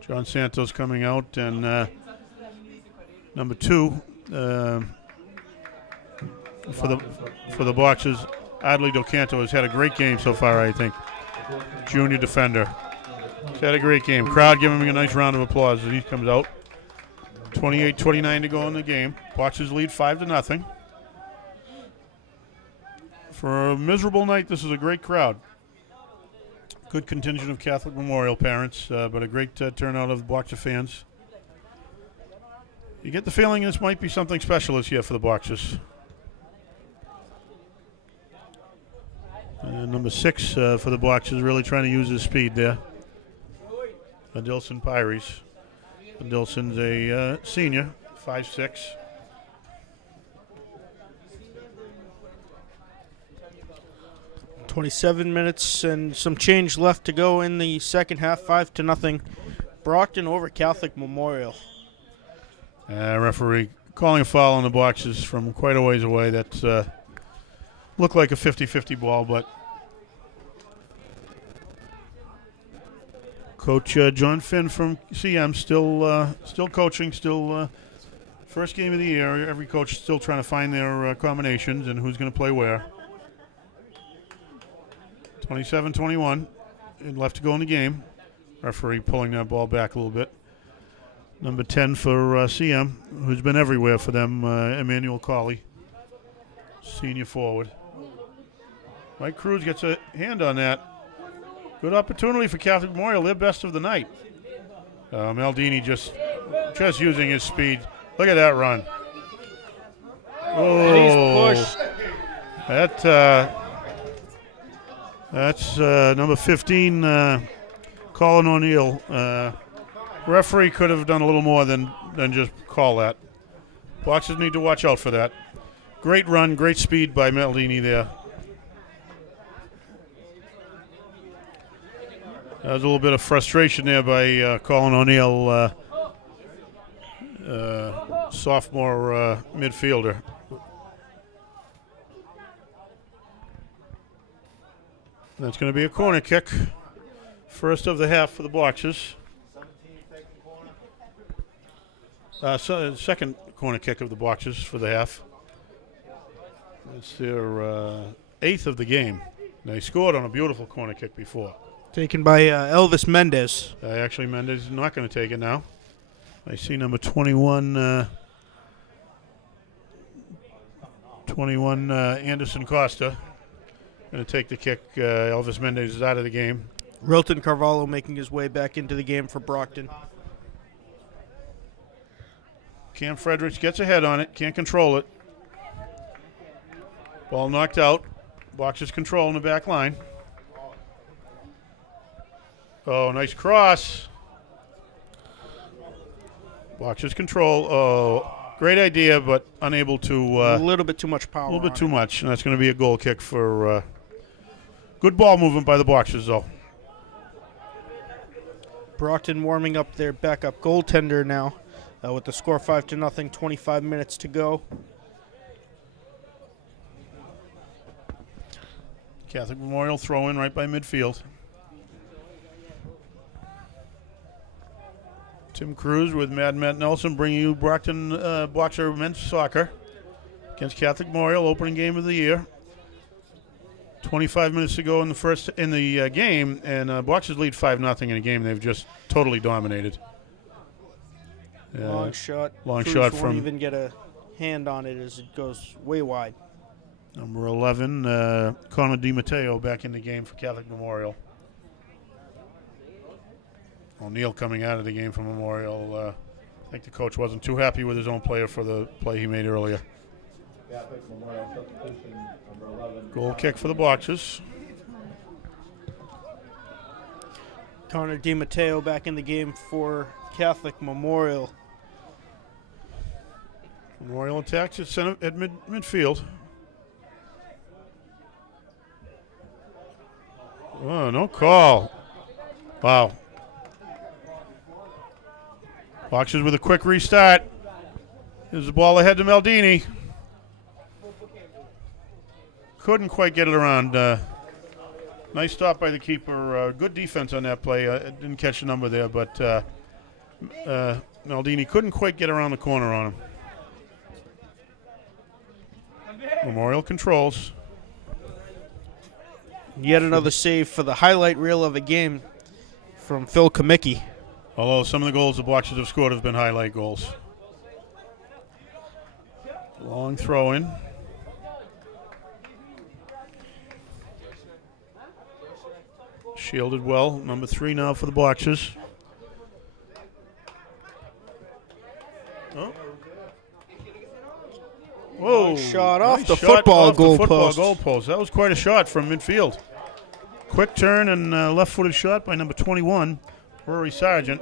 John Santos coming out, and number 2 for the Boxers, Adley Del Canto has had a great game so far, I think. Junior defender. He's had a great game. Crowd giving him a nice round of applause as he comes out. 28-29 to go in the game. Boxers lead 5-0. For a miserable night, this is a great crowd. Good contingent of Catholic Memorial parents, but a great turnout of Boxer fans. You get the feeling this might be something special this year for the Boxers. Number 6 for the Boxers, really trying to use his speed there. Adilson Pires. Adilson's a senior, 5'6". .27 minutes and some change left to go in the second half, 5-0. Brockton over Catholic Memorial. Referee calling a foul on the Boxers from quite a ways away. That looked like a 50-50 ball, but Coach John Finn from CM still coaching, first game of the year. Every coach still trying to find their combinations and who's going to play where. 27-21 and left to go in the game. Referee pulling that ball back a little bit. Number 10 for CM, who's been everywhere for them, Emmanuel Colley, senior forward. Mike Cruz gets a hand on that. Good opportunity for Catholic Memorial, their best of the night. Maldini just using his speed. Look at that run. Oh, He's pushed. That's number 15, Colin O'Neill. Referee could have done a little more than just call that. Boxers need to watch out for that. Great run, great speed by Maldini there. There was a little bit of frustration there by Colin O'Neill, sophomore midfielder. That's going to be a corner kick. First of the half for the Boxers. Second corner kick of the Boxers for the half. It's their eighth of the game. They scored on a beautiful corner kick before. Taken by Elvis Mendez. Actually, Mendez is not going to take it now. I see number 21, 21 Anderson Costa going to take the kick. Elvis Mendez is out of the game. Rilton Carvalho making his way back into the game for Brockton. Cam Fredericks gets ahead on it, can't control it. Ball knocked out. Boxers control in the back line. Oh, nice cross. Boxers control. Oh, great idea, but unable to. A little bit too much power. A little bit too much, and that's going to be a goal kick for good ball movement by the Boxers, though. Brockton warming up their backup goaltender now with the score 5-0, 25 minutes to go. Catholic Memorial throw in right by midfield. Tim Cruz with Matt Nelson bringing you Brockton Boxer men's soccer against Catholic Memorial, opening game of the year. 25 minutes to go in the game, and Boxers lead 5-0 in a game they've just totally dominated. Long shot. Long Cruz shot won't from even get a hand on it as it goes way wide. number 11, Connor DiMatteo back in the game for Catholic Memorial. O'Neill coming out of the game for Memorial. I think the coach wasn't too happy with his own player for the play he made earlier. Goal kick for the Boxers. Connor DiMatteo back in the game for Catholic Memorial. Memorial attacks at midfield. Oh, no call. Wow. Boxers with a quick restart. There's the ball ahead to Maldini. Couldn't quite get it around. Nice stop by the keeper. Good defense on that play. Didn't catch the number there, but Maldini couldn't quite get around the corner on him. Memorial controls. Yet another save for the highlight reel of the game from Phil Kamicki. Although some of the goals the Boxers have scored have been highlight goals. Long throw in. Shielded well. Number 3 now for the Boxers. Oh. Whoa. Nice shot off the football goalpost. That was quite a shot from midfield. Quick turn and left-footed shot by number 21, Rory Sargent.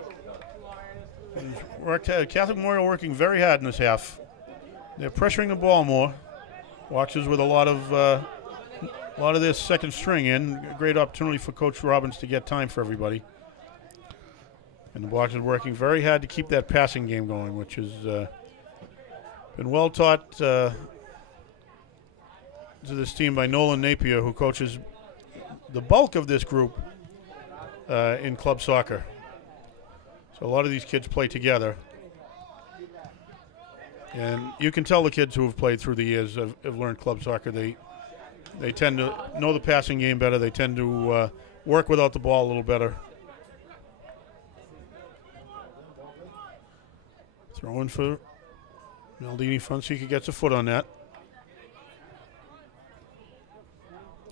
Catholic Memorial working very hard in this half. They're pressuring the ball more. Boxers with a lot of their second string in. A great opportunity for Coach Robbins to get time for everybody. And the Boxers working very hard to keep that passing game going, which has been well taught to this team by Nolan Napier, who coaches the bulk of this group in club soccer. So a lot of these kids play together. And you can tell the kids who have played through the years have learned club soccer. They tend to know the passing game better. They tend to work without the ball a little better. Throw in for Maldini. Fonseca gets a foot on that.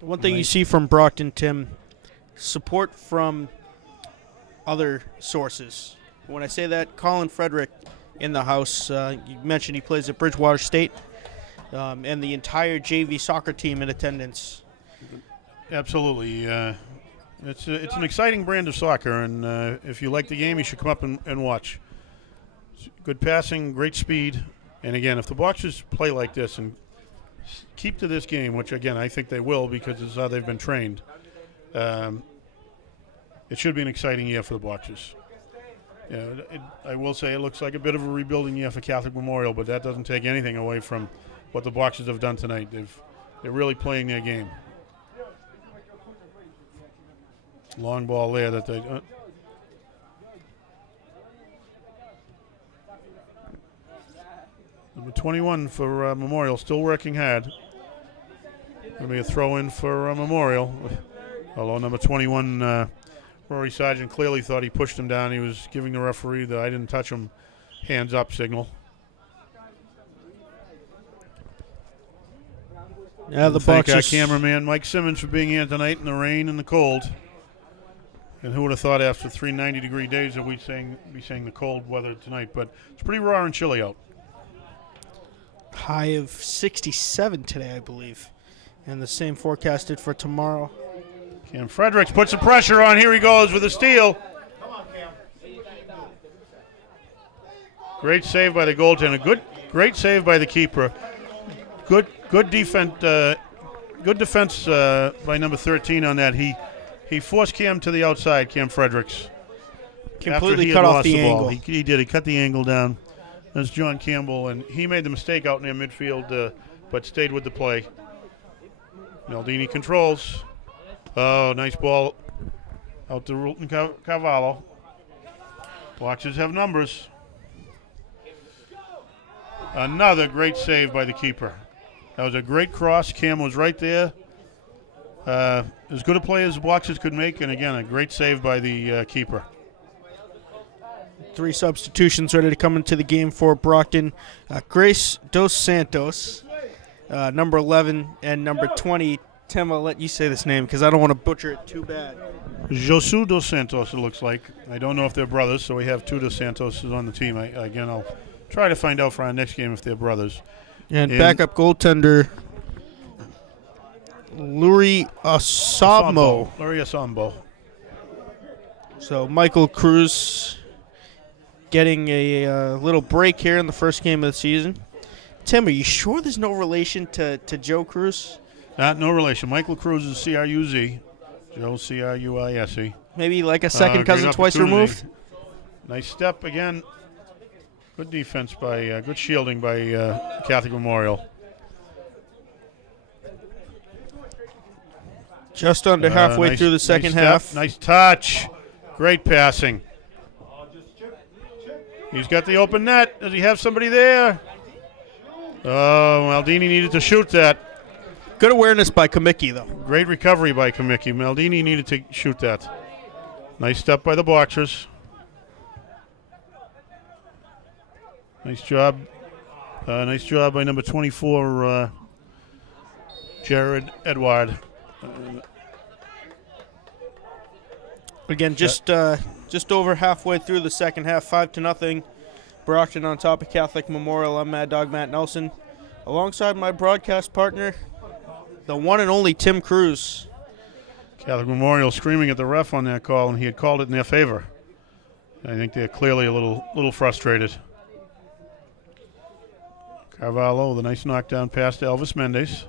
One thing you see from Brockton, Tim, support from other sources. When I say that, Colin Frederick in the house. You mentioned he plays at Bridgewater State, and the entire JV soccer team in attendance. Absolutely. It's an exciting brand of soccer, and if you like the game, you should come up and watch. Good passing, great speed, and again, if the Boxers play like this and keep to this game, which again I think they will because this is how they've been trained, it should be an exciting year for the Boxers. Yeah, I will say it looks like a bit of a rebuilding year for Catholic Memorial, but that doesn't take anything away from what the Boxers have done tonight. They're really playing their game. Long ball there that they. Number 21 for Memorial, still working hard. Going to be a throw-in for Memorial. Although number 21, Rory Sargent, clearly thought he pushed him down. He was giving the referee the "I didn't touch him" hands up signal. Yeah, the Thank our Boxers. cameraman Mike Simmons for being here tonight in the rain and the cold. And who would have thought after 3 90-degree days that we'd be saying the cold weather tonight? But it's pretty raw and chilly out. High of 67 today, I believe. And the same forecasted for tomorrow. Cam Fredericks puts some pressure on. Here he goes with a steal. Great save by the goaltender. Great save by the keeper. Good defense. Good defense by number 13 on that. He forced Cam to the outside. Cam Fredericks Completely cut off the angle. He did. He cut the angle down. That's John Campbell, and he made the mistake out near midfield, but stayed with the play. Maldini controls. Oh, nice ball out to Rulton Carvalho. Boxers have numbers. Another great save by the keeper. That was a great cross. Cam was right there. As good a play as the Boxers could make, and again, a great save by the keeper. 3 substitutions ready to come into the game for Brockton. Grace Dos Santos, number 11, and number 20. Tim, I'll let you say this name because I don't want to butcher it too bad. Josu Dos Santos, it looks like. I don't know if they're brothers, so we have 2 Dos Santos on the team. I'll try to find out for our next game if they're brothers. And backup goaltender, Luri Asambo. Luri Asambo. So Michael Cruz getting a little break here in the first game of the season. Tim, are you sure there's no relation to Joe Cruz? No relation. Michael Cruz is C-R-U-Z. Joe C-R-U-I-S-E. Maybe like a second cousin twice removed? Nice step again. Good defense by, good shielding by Catholic Memorial. Just under halfway through the second half. Nice touch. Great passing. He's got the open net. Does he have somebody there? Oh, Maldini needed to shoot that. Good awareness by Kamicki, though. Great recovery by Kamicki. Maldini needed to shoot that. Nice step by the Boxers. Nice job. Nice job by number 24, Jared Edward. Again, just over halfway through the second half, 5-0. Brockton on top of Catholic Memorial. I'm Mad Dog Matt Nelson, alongside my broadcast partner, the one and only Tim Cruz. Catholic Memorial screaming at the ref on that call, and he had called it in their favor. I think they're clearly a little frustrated. Carvalho, the nice knockdown pass to Elvis Mendez.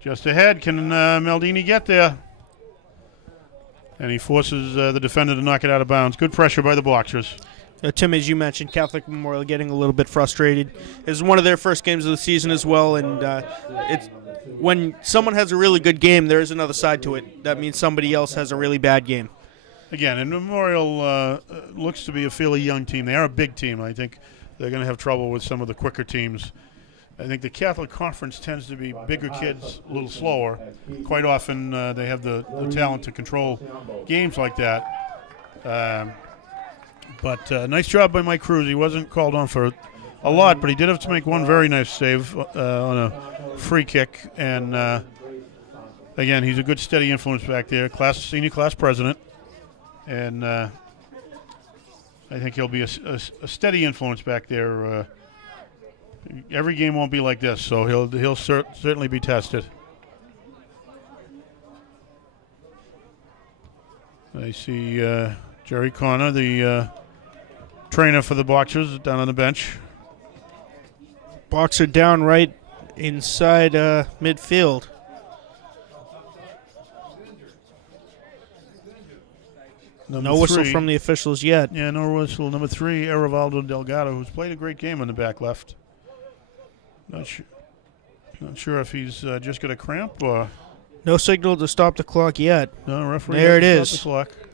Just ahead, can Maldini get there? And he forces the defender to knock it out of bounds. Good pressure by the Boxers. Tim, as you mentioned, Catholic Memorial getting a little bit frustrated. This is one of their first games of the season as well, and it's when someone has a really good game, there is another side to it. That means somebody else has a really bad game. Again, and Memorial looks to be a fairly young team. They are a big team. I think they're going to have trouble with some of the quicker teams. I think the Catholic Conference tends to be bigger kids, a little slower. Quite often they have the talent to control games like that. But nice job by Mike Cruz. He wasn't called on for a lot, but he did have to make one very nice save on a free kick. And, again, he's a good, steady influence back there, senior class president. And I think he'll be a steady influence back there. Every game won't be like this, so he'll certainly be tested. I see Jerry Connor, the trainer for the Boxers, down on the bench. Boxer down right inside midfield. Number No whistle 3, from the officials yet. Yeah, no whistle. Number 3, Erivaldo Delgado, who's played a great game on the back left. Not sure if he's just got a cramp or... No signal to stop the clock yet. No, referee There it hasn't is. stopped the clock.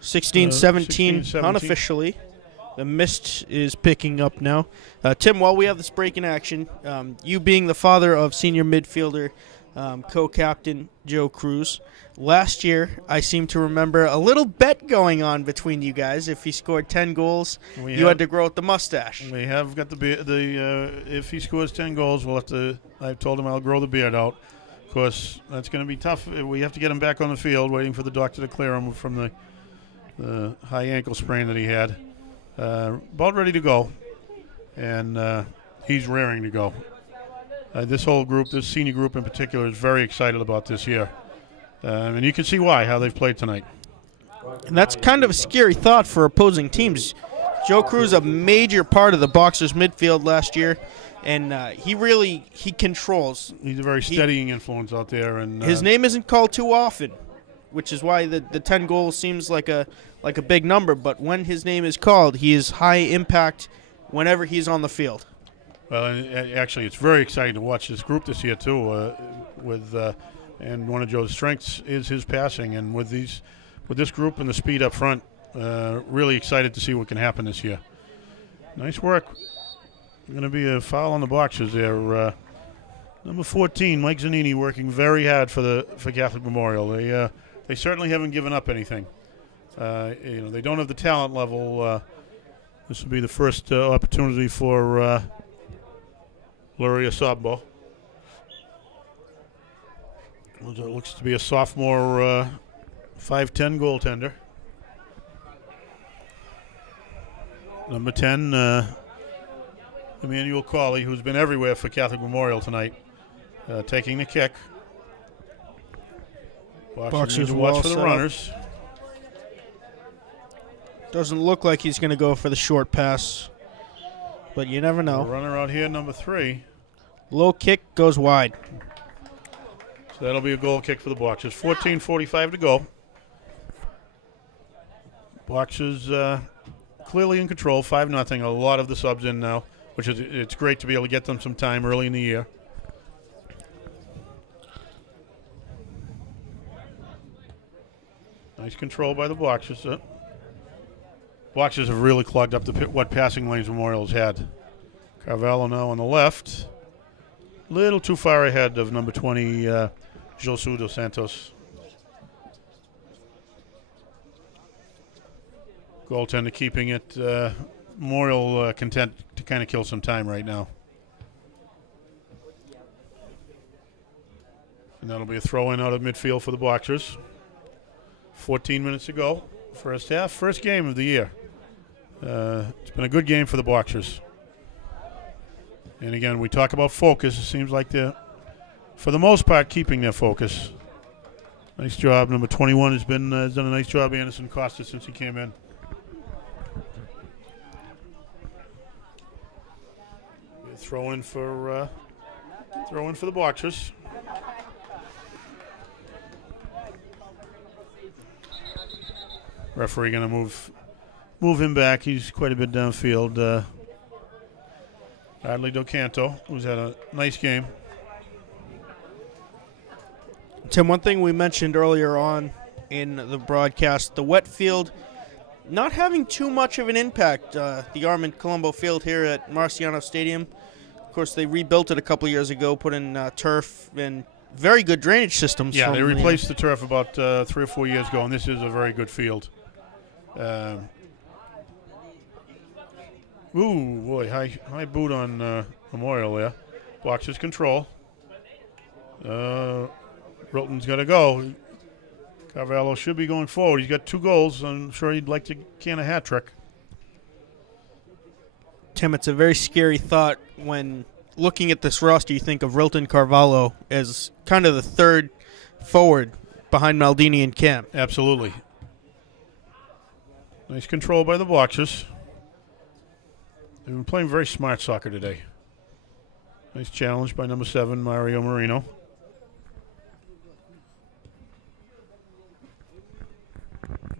16-17 16-17. unofficially. The mist is picking up now. Tim, while we have this break in action, you being the father of senior midfielder, co-captain Joe Cruz, last year I seem to remember a little bet going on between you guys. If he scored 10 goals, you had to grow out the mustache. We have got if he scores 10 goals, we'll have to. I've told him I'll grow the beard out. Of course, that's going to be tough. We have to get him back on the field, waiting for the doctor to clear him from the high ankle sprain that he had. About ready to go, and he's raring to go. This whole group, this senior group in particular, is very excited about this year. And you can see why, how they've played tonight. And that's kind of a scary thought for opposing teams. Joe Cruz, a major part of the Boxers' midfield last year, and he controls. He's a very steadying influence out there. And his name isn't called too often, which is why the 10 goals seems like a big number. But when his name is called, he is high impact whenever he's on the field. Well, actually, it's very exciting to watch this group this year too. And one of Joe's strengths is his passing, and with this group and the speed up front, really excited to see what can happen this year. Nice work. Going to be a foul on the Boxers there. Number 14, Mike Zanini, working very hard for Catholic Memorial. They certainly haven't given up anything. They don't have the talent level. This will be the first opportunity for Luria Sabbo. It looks to be a sophomore 5'10" goaltender. Number 10, Emmanuel Cawley, who's been everywhere for Catholic Memorial tonight, taking the kick. Boxers need to watch for the runners. Doesn't look like he's going to go for the short pass, but you never know. Runner out here, number 3. Low kick goes wide. So that'll be a goal kick for the Boxers. 14:45 to go. Boxers clearly in control, 5-0. A lot of the subs in now, which is it's great to be able to get them some time early in the year. Nice control by the Boxers. Boxers have really clogged up what passing lanes Memorial's had. Carvalho now on the left. Little too far ahead of number 20, Josu dos Santos. Goaltender keeping it. Memorial content to kind of kill some time right now. And that'll be a throw-in out of midfield for the Boxers. 14 minutes to go. First half, first game of the year. It's been a good game for the Boxers. And again, we talk about focus. It seems like they're, for the most part, keeping their focus. Nice job. Number 21 has done a nice job, Anderson Costa, since he came in. Throw in for the Boxers. Referee going to move him back. He's quite a bit downfield. Adley Del Canto, who's had a nice game. Tim, one thing we mentioned earlier on in the broadcast, the wet field not having too much of an impact. The Armand Colombo Field here at Marciano Stadium. Of course, they rebuilt it a couple years ago, put in turf and very good drainage systems. Yeah, they replaced the turf about 3 or 4 years ago, and this is a very good field. Ooh, boy, high boot on Memorial there. Boxers control. Rilton's got to go. Carvalho should be going forward. He's got 2 goals. I'm sure he'd like to can a hat trick. Tim, it's a very scary thought when looking at this roster. You think of Rilton Carvalho as kind of the third forward behind Maldini and Cam. Absolutely. Nice control by the Boxers. They've been playing very smart soccer today. Nice challenge by number 7, Mario Marino.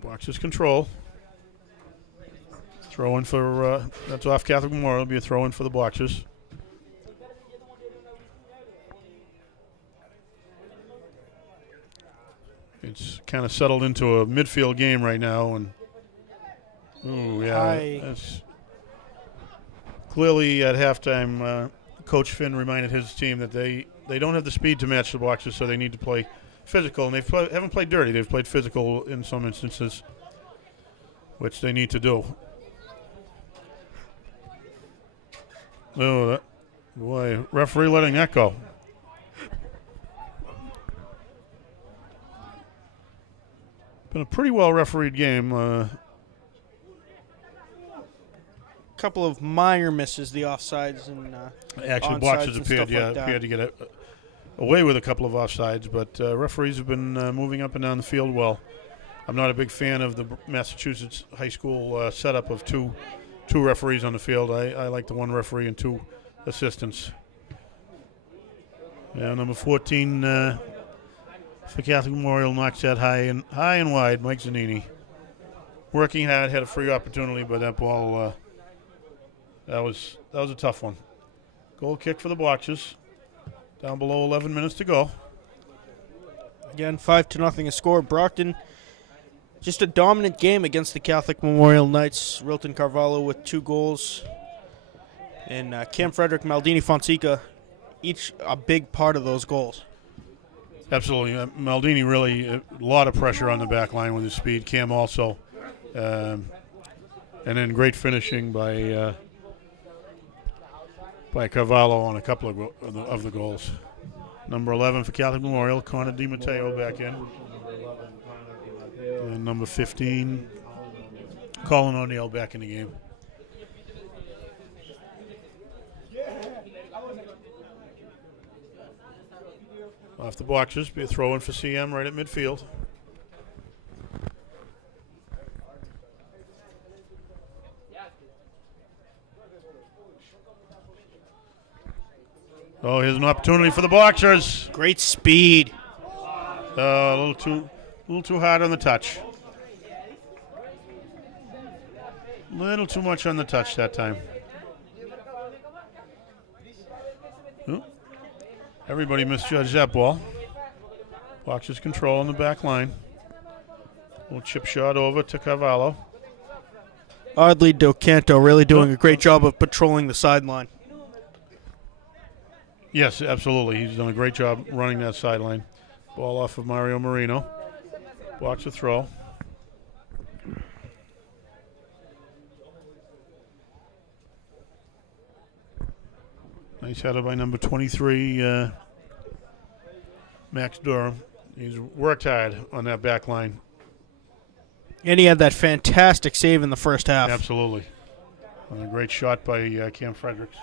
Boxers control. Throw in for, that's off Catholic Memorial. It'll be a throw in for the Boxers. It's kind of settled into a midfield game right now. And, ooh, yeah. That's clearly at halftime, Coach Finn reminded his team that they don't have the speed to match the Boxers, so they need to play physical. And they haven't played dirty. They've played physical in some instances, which they need to do. Oh, boy, referee letting that go. Been a pretty well refereed game. Couple of minor misses, the offsides and actually, onside Boxers and appeared, stuff like that. appeared to get away with a couple of offsides, but referees have been moving up and down the field well. I'm not a big fan of the Massachusetts high school setup of two referees on the field. I like the one referee and two assistants. Yeah, number 14 for Catholic Memorial knocks that high and wide. Mike Zanini working hard, had a free opportunity, but that ball that was a tough one. Goal kick for the Boxers. Down below 11 minutes to go. Again, 5-0 a score. Brockton, just a dominant game against the Catholic Memorial Knights. Rilton Carvalho with 2 goals. And Cam Frederick, Maldini Fonseca, each a big part of those goals. Absolutely. Maldini really, a lot of pressure on the back line with his speed. Cam also. And then great finishing by Carvalho on a couple of the goals. Number 11 for Catholic Memorial, Connor DiMatteo back in. And number 15, Colin O'Neill back in the game. Off the Boxers, be a throw in for CM right at midfield. Oh, here's an opportunity for the Boxers. Great speed. A little too hard on the touch. A little too much on the touch that time. Ooh. Everybody misjudged that ball. Boxers control on the back line. Little chip shot over to Carvalho. Oddly, Docanto really doing a great job of patrolling the sideline. Yes, absolutely. He's done a great job running that sideline. Ball off of Mario Marino. Blocks a throw. Nice header by number 23, Max Durham. He's worked hard on that back line. And he had that fantastic save in the first half. Absolutely. And a great shot by Cam Fredericks.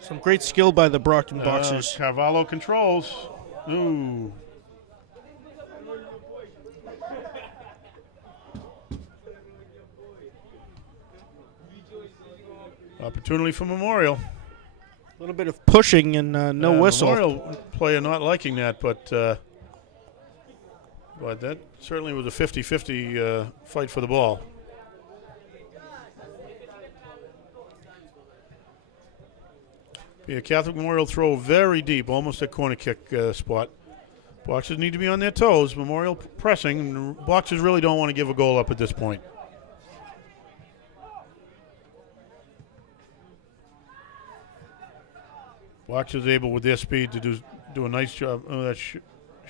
Some great skill by the Brockton Boxers. Carvalho controls. Ooh. Opportunity for Memorial. A little bit of pushing and no whistle. Memorial player not liking that, but that certainly was a 50-50 fight for the ball. Be a Catholic Memorial throw very deep, almost a corner kick spot. Boxers need to be on their toes. Memorial pressing. Boxers really don't want to give a goal up at this point. Boxers able with their speed to do a nice job. Oh, that should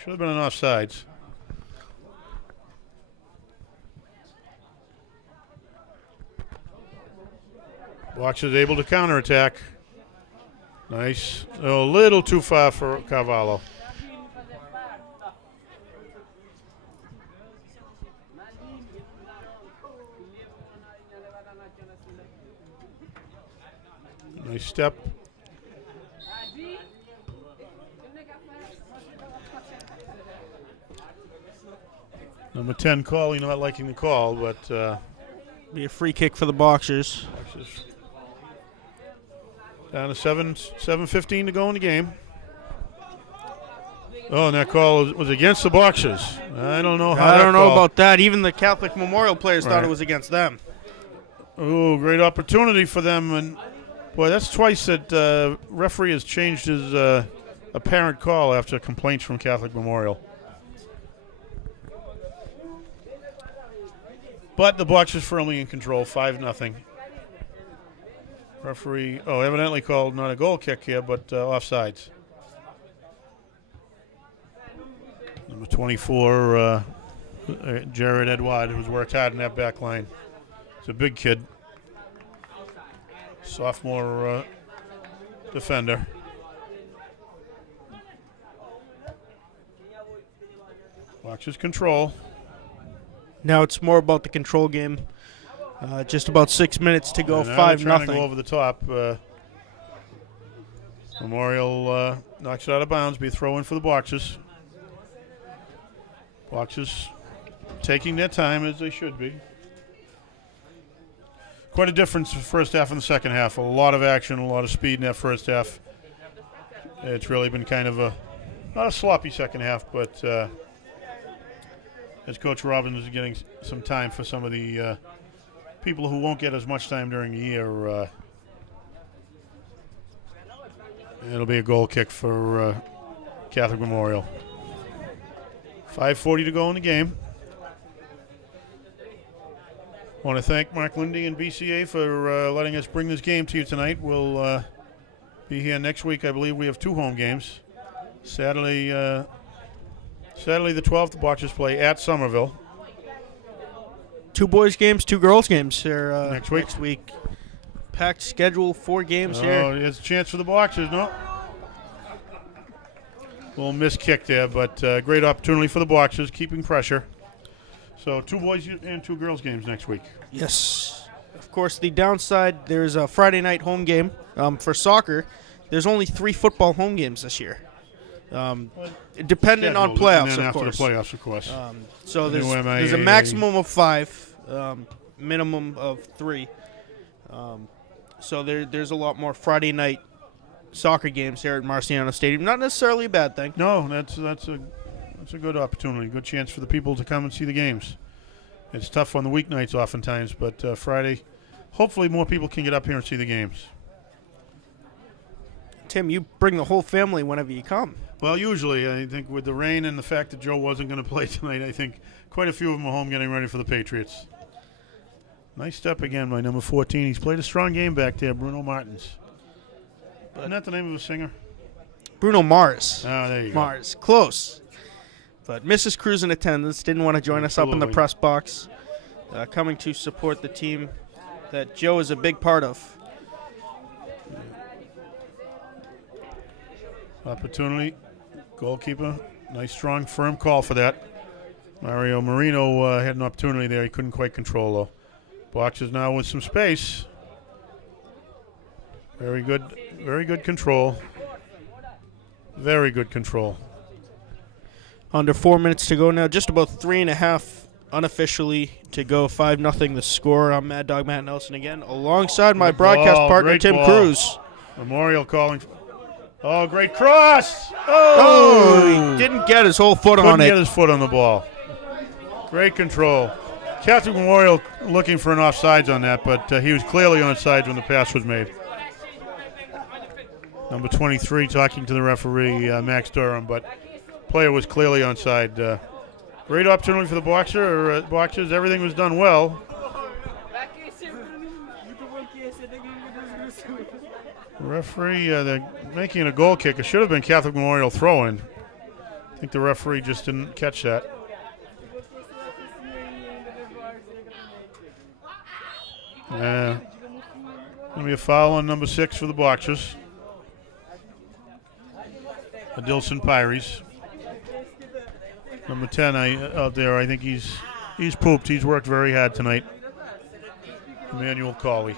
have been an offsides. Boxers able to counterattack. Nice. A little too far for Carvalho. Nice step. Number 10 calling, not liking the call, but Be a free kick for the Boxers. Boxers down to 7:15 to go in the game. Oh, and that call was against the Boxers. I don't know how. I that don't know call- about that. Even the Catholic Memorial players thought Right. it was against them. Oh, great opportunity for them. And, boy, that's twice that referee has changed his apparent call after complaints from Catholic Memorial. But the Boxers firmly in control, 5-0. Referee, evidently called not a goal kick here, but offsides. Number 24, Jared Edward, who's worked hard in that back line. He's a big kid. Sophomore defender. Boxers control. Now it's more about the control game. Just about 6 minutes to go, And now 5-0. they're trying to go over the top. Memorial knocks it out of bounds. Be a throw in for the Boxers. Boxers taking their time as they should be. Quite a difference the first half and the second half. A lot of action, a lot of speed in that first half. It's really been kind of not a sloppy second half, but as Coach Robbins is getting some time for some of the people who won't get as much time during the year, it'll be a goal kick for Catholic Memorial. 5:40 to go in the game. I want to thank Mark Lindy and BCA for letting us bring this game to you tonight. We'll be here next week. I believe we have 2 home games. Saturday the 12th, the Boxers play at Somerville. 2 boys games, 2 girls games here Next week. Next week. Packed schedule, 4 games Oh, here. there's a chance for the Boxers, no? Little missed kick there, but great opportunity for the Boxers, keeping pressure. So 2 boys and 2 girls games next week. Yes. Of course, the downside, there's a Friday night home game. For soccer, there's only 3 football home games this year. Dependent on playoffs, and then of after course. the playoffs, of course. So The new there's a MIAA. maximum of 5, minimum of 3. So there's a lot more Friday night soccer games here at Marciano Stadium. Not necessarily a bad thing. No, that's a good opportunity, good chance for the people to come and see the games. It's tough on the weeknights oftentimes, but Friday, hopefully more people can get up here and see the games. Tim, you bring the whole family whenever you come. Well, usually, I think with the rain and the fact that Joe wasn't going to play tonight, I think quite a few of them are home getting ready for the Patriots. Nice step again by number 14. He's played a strong game back there, Bruno Martins. Isn't that the name of a singer? Bruno Mars. Oh, there you go. Mars. Close. But Mrs. Cruz in attendance didn't want to join us up in the Absolutely. press box. Coming to support the team that Joe is a big part of. Opportunity. Goalkeeper. Nice, strong, firm call for that. Mario Marino had an opportunity there. He couldn't quite control, though. Boxers now with some space. Very good control. Very good control. Under 4 minutes to go now. Just about 3.5 unofficially to go. 5-0 the score. I'm Mad Dog Matt Nelson again, alongside my Good broadcast ball, partner, great Tim ball. Cruz. Memorial calling. Oh, great cross. Oh, he didn't get his whole foot Couldn't on get it. his foot on the ball. Great control. Catholic Memorial looking for an offsides on that, but he was clearly onside when the pass was made. Number 23 talking to the referee, Max Durham, but player was clearly onside. Great opportunity for the Boxers. Everything was done well. Referee, they're making a goal kick. It should have been Catholic Memorial throw-in. I think the referee just didn't catch that. Going to be a foul on number 6 for the Boxers. Adilson Pyries. Number 10 out there, I think he's pooped. He's worked very hard tonight. Emmanuel Cawley.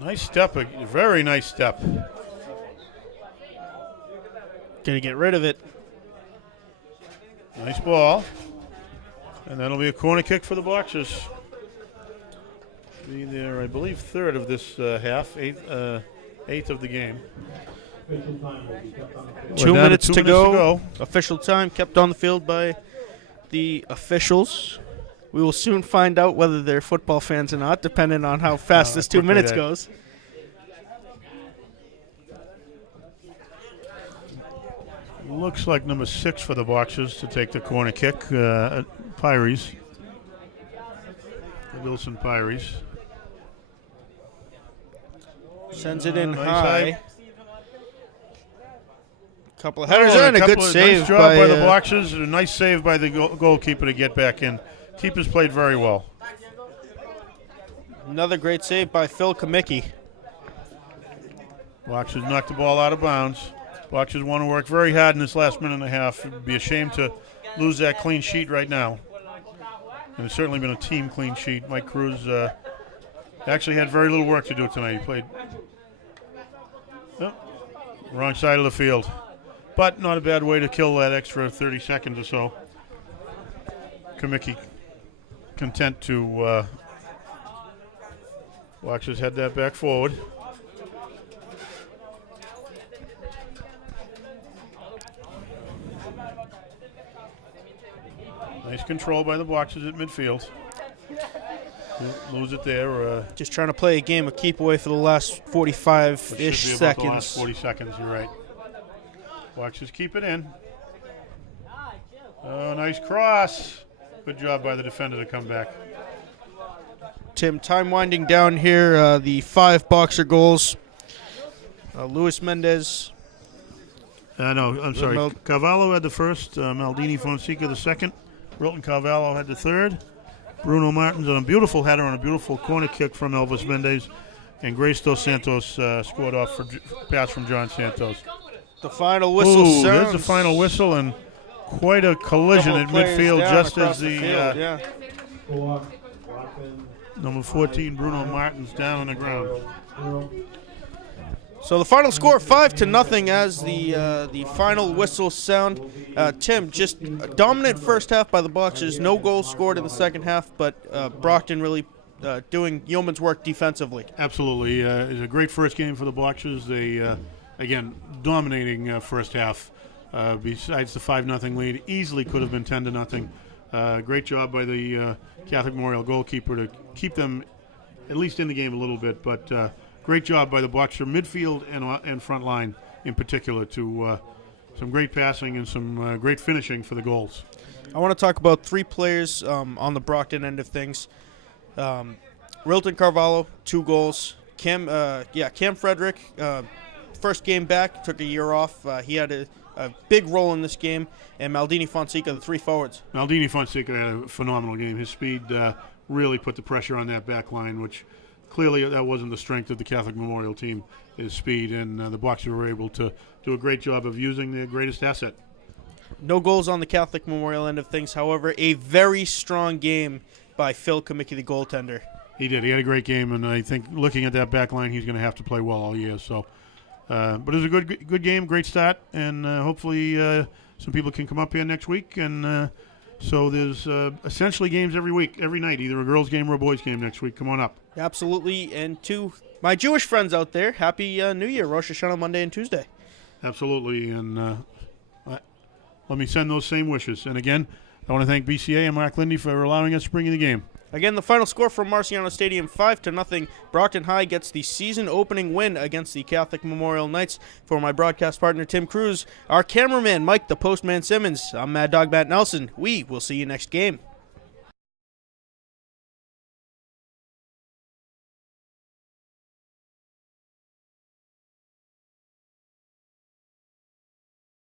Nice step, a very nice step. Gonna get rid of it. Nice ball. And that'll be a corner kick for the Boxers. Be their, I believe, third of this half, eighth of the game. Official time will be kept on the field. 2 We're down to minutes 2 to minutes to go. go. Official time kept on the field by the officials. We will soon find out whether they're football fans or not, depending on how fast this 2 quickly minutes that- goes. Looks like number 6 for the Boxers to take the corner kick. Pyries. Wilson Pyries. Sends it in Nice high. save. Couple of headers in, a good save Nice job by the by Boxers. A nice save by the goalkeeper to get back in. Keepers played very well. another great save by Phil Kamicki. Boxers knocked the ball out of bounds. Boxers want to work very hard in this last minute and a half. It would be a shame to lose that clean sheet right now. And it's certainly been a team clean sheet. Mike Cruz actually had very little work to do tonight. He played wrong side of the field. But not a bad way to kill that extra 30 seconds or so. Kamicki content to Boxers head that back forward. Nice control by the Boxers at midfield. Lose it there. Just trying to play a game of keep away for the last 45-ish Which should be about the last seconds. 40 seconds, you're right. Boxers keep it in. Oh, nice cross. Good job by the defender to come back. Tim, time winding down here. The 5 Boxer goals. Luis Mendez. No, I'm sorry. Mel- Carvalho had the first. Maldini Fonseca the second. Rilton Carvalho had the third. Bruno Martins on a beautiful header on a beautiful corner kick from Elvis Mendez. And Grace Dos Santos scored off for pass from John Santos. The final whistle Ooh, sounds. there's the final whistle and quite a collision Couple at players midfield down just across as the the field, yeah. Score, Rockland, number 14 Bruno Martins down on the ground. 0. So the final score 5-0 as the final whistle sound. Tim, just a dominant first half by the Boxers. No goals scored in the second half, but Brockton really doing yeoman's work defensively. Absolutely. It was a great first game for the Boxers. They, again, dominating first half. Besides the 5-0 lead, easily could have been 10-0. Great job by the Catholic Memorial goalkeeper to keep them at least in the game a little bit, but great job by the Boxer midfield and front line in particular to some great passing and some great finishing for the goals. I want to talk about 3 players on the Brockton end of things. Rilton Carvalho, 2 goals. Cam Frederick, first game back, took a year off. He had a big role in this game. And Maldini Fonseca, the 3 forwards. Maldini Fonseca had a phenomenal game. His speed really put the pressure on that back line, which clearly that wasn't the strength of the Catholic Memorial team, his speed. And the Boxers were able to do a great job of using their greatest asset. No goals on the Catholic Memorial end of things. However, a very strong game by Phil Kamicki, the goaltender. He did. He had a great game, and I think looking at that back line, he's going to have to play well all year. So, but it was a good game, great start, and hopefully some people can come up here next week. And so there's essentially games every night, either a girls' game or a boys' game next week. Come on up. Absolutely. And to my Jewish friends out there, Happy New Year, Rosh Hashanah Monday and Tuesday. Absolutely, and let me send those same wishes. And again, I want to thank BCA and Mark Lindy for allowing us to bring you the game. Again, the final score from Marciano Stadium, 5-0. Brockton High gets the season-opening win against the Catholic Memorial Knights. For my broadcast partner, Tim Cruz, our cameraman, Mike the Postman Simmons, I'm Mad Dog Matt Nelson. We will see you next game.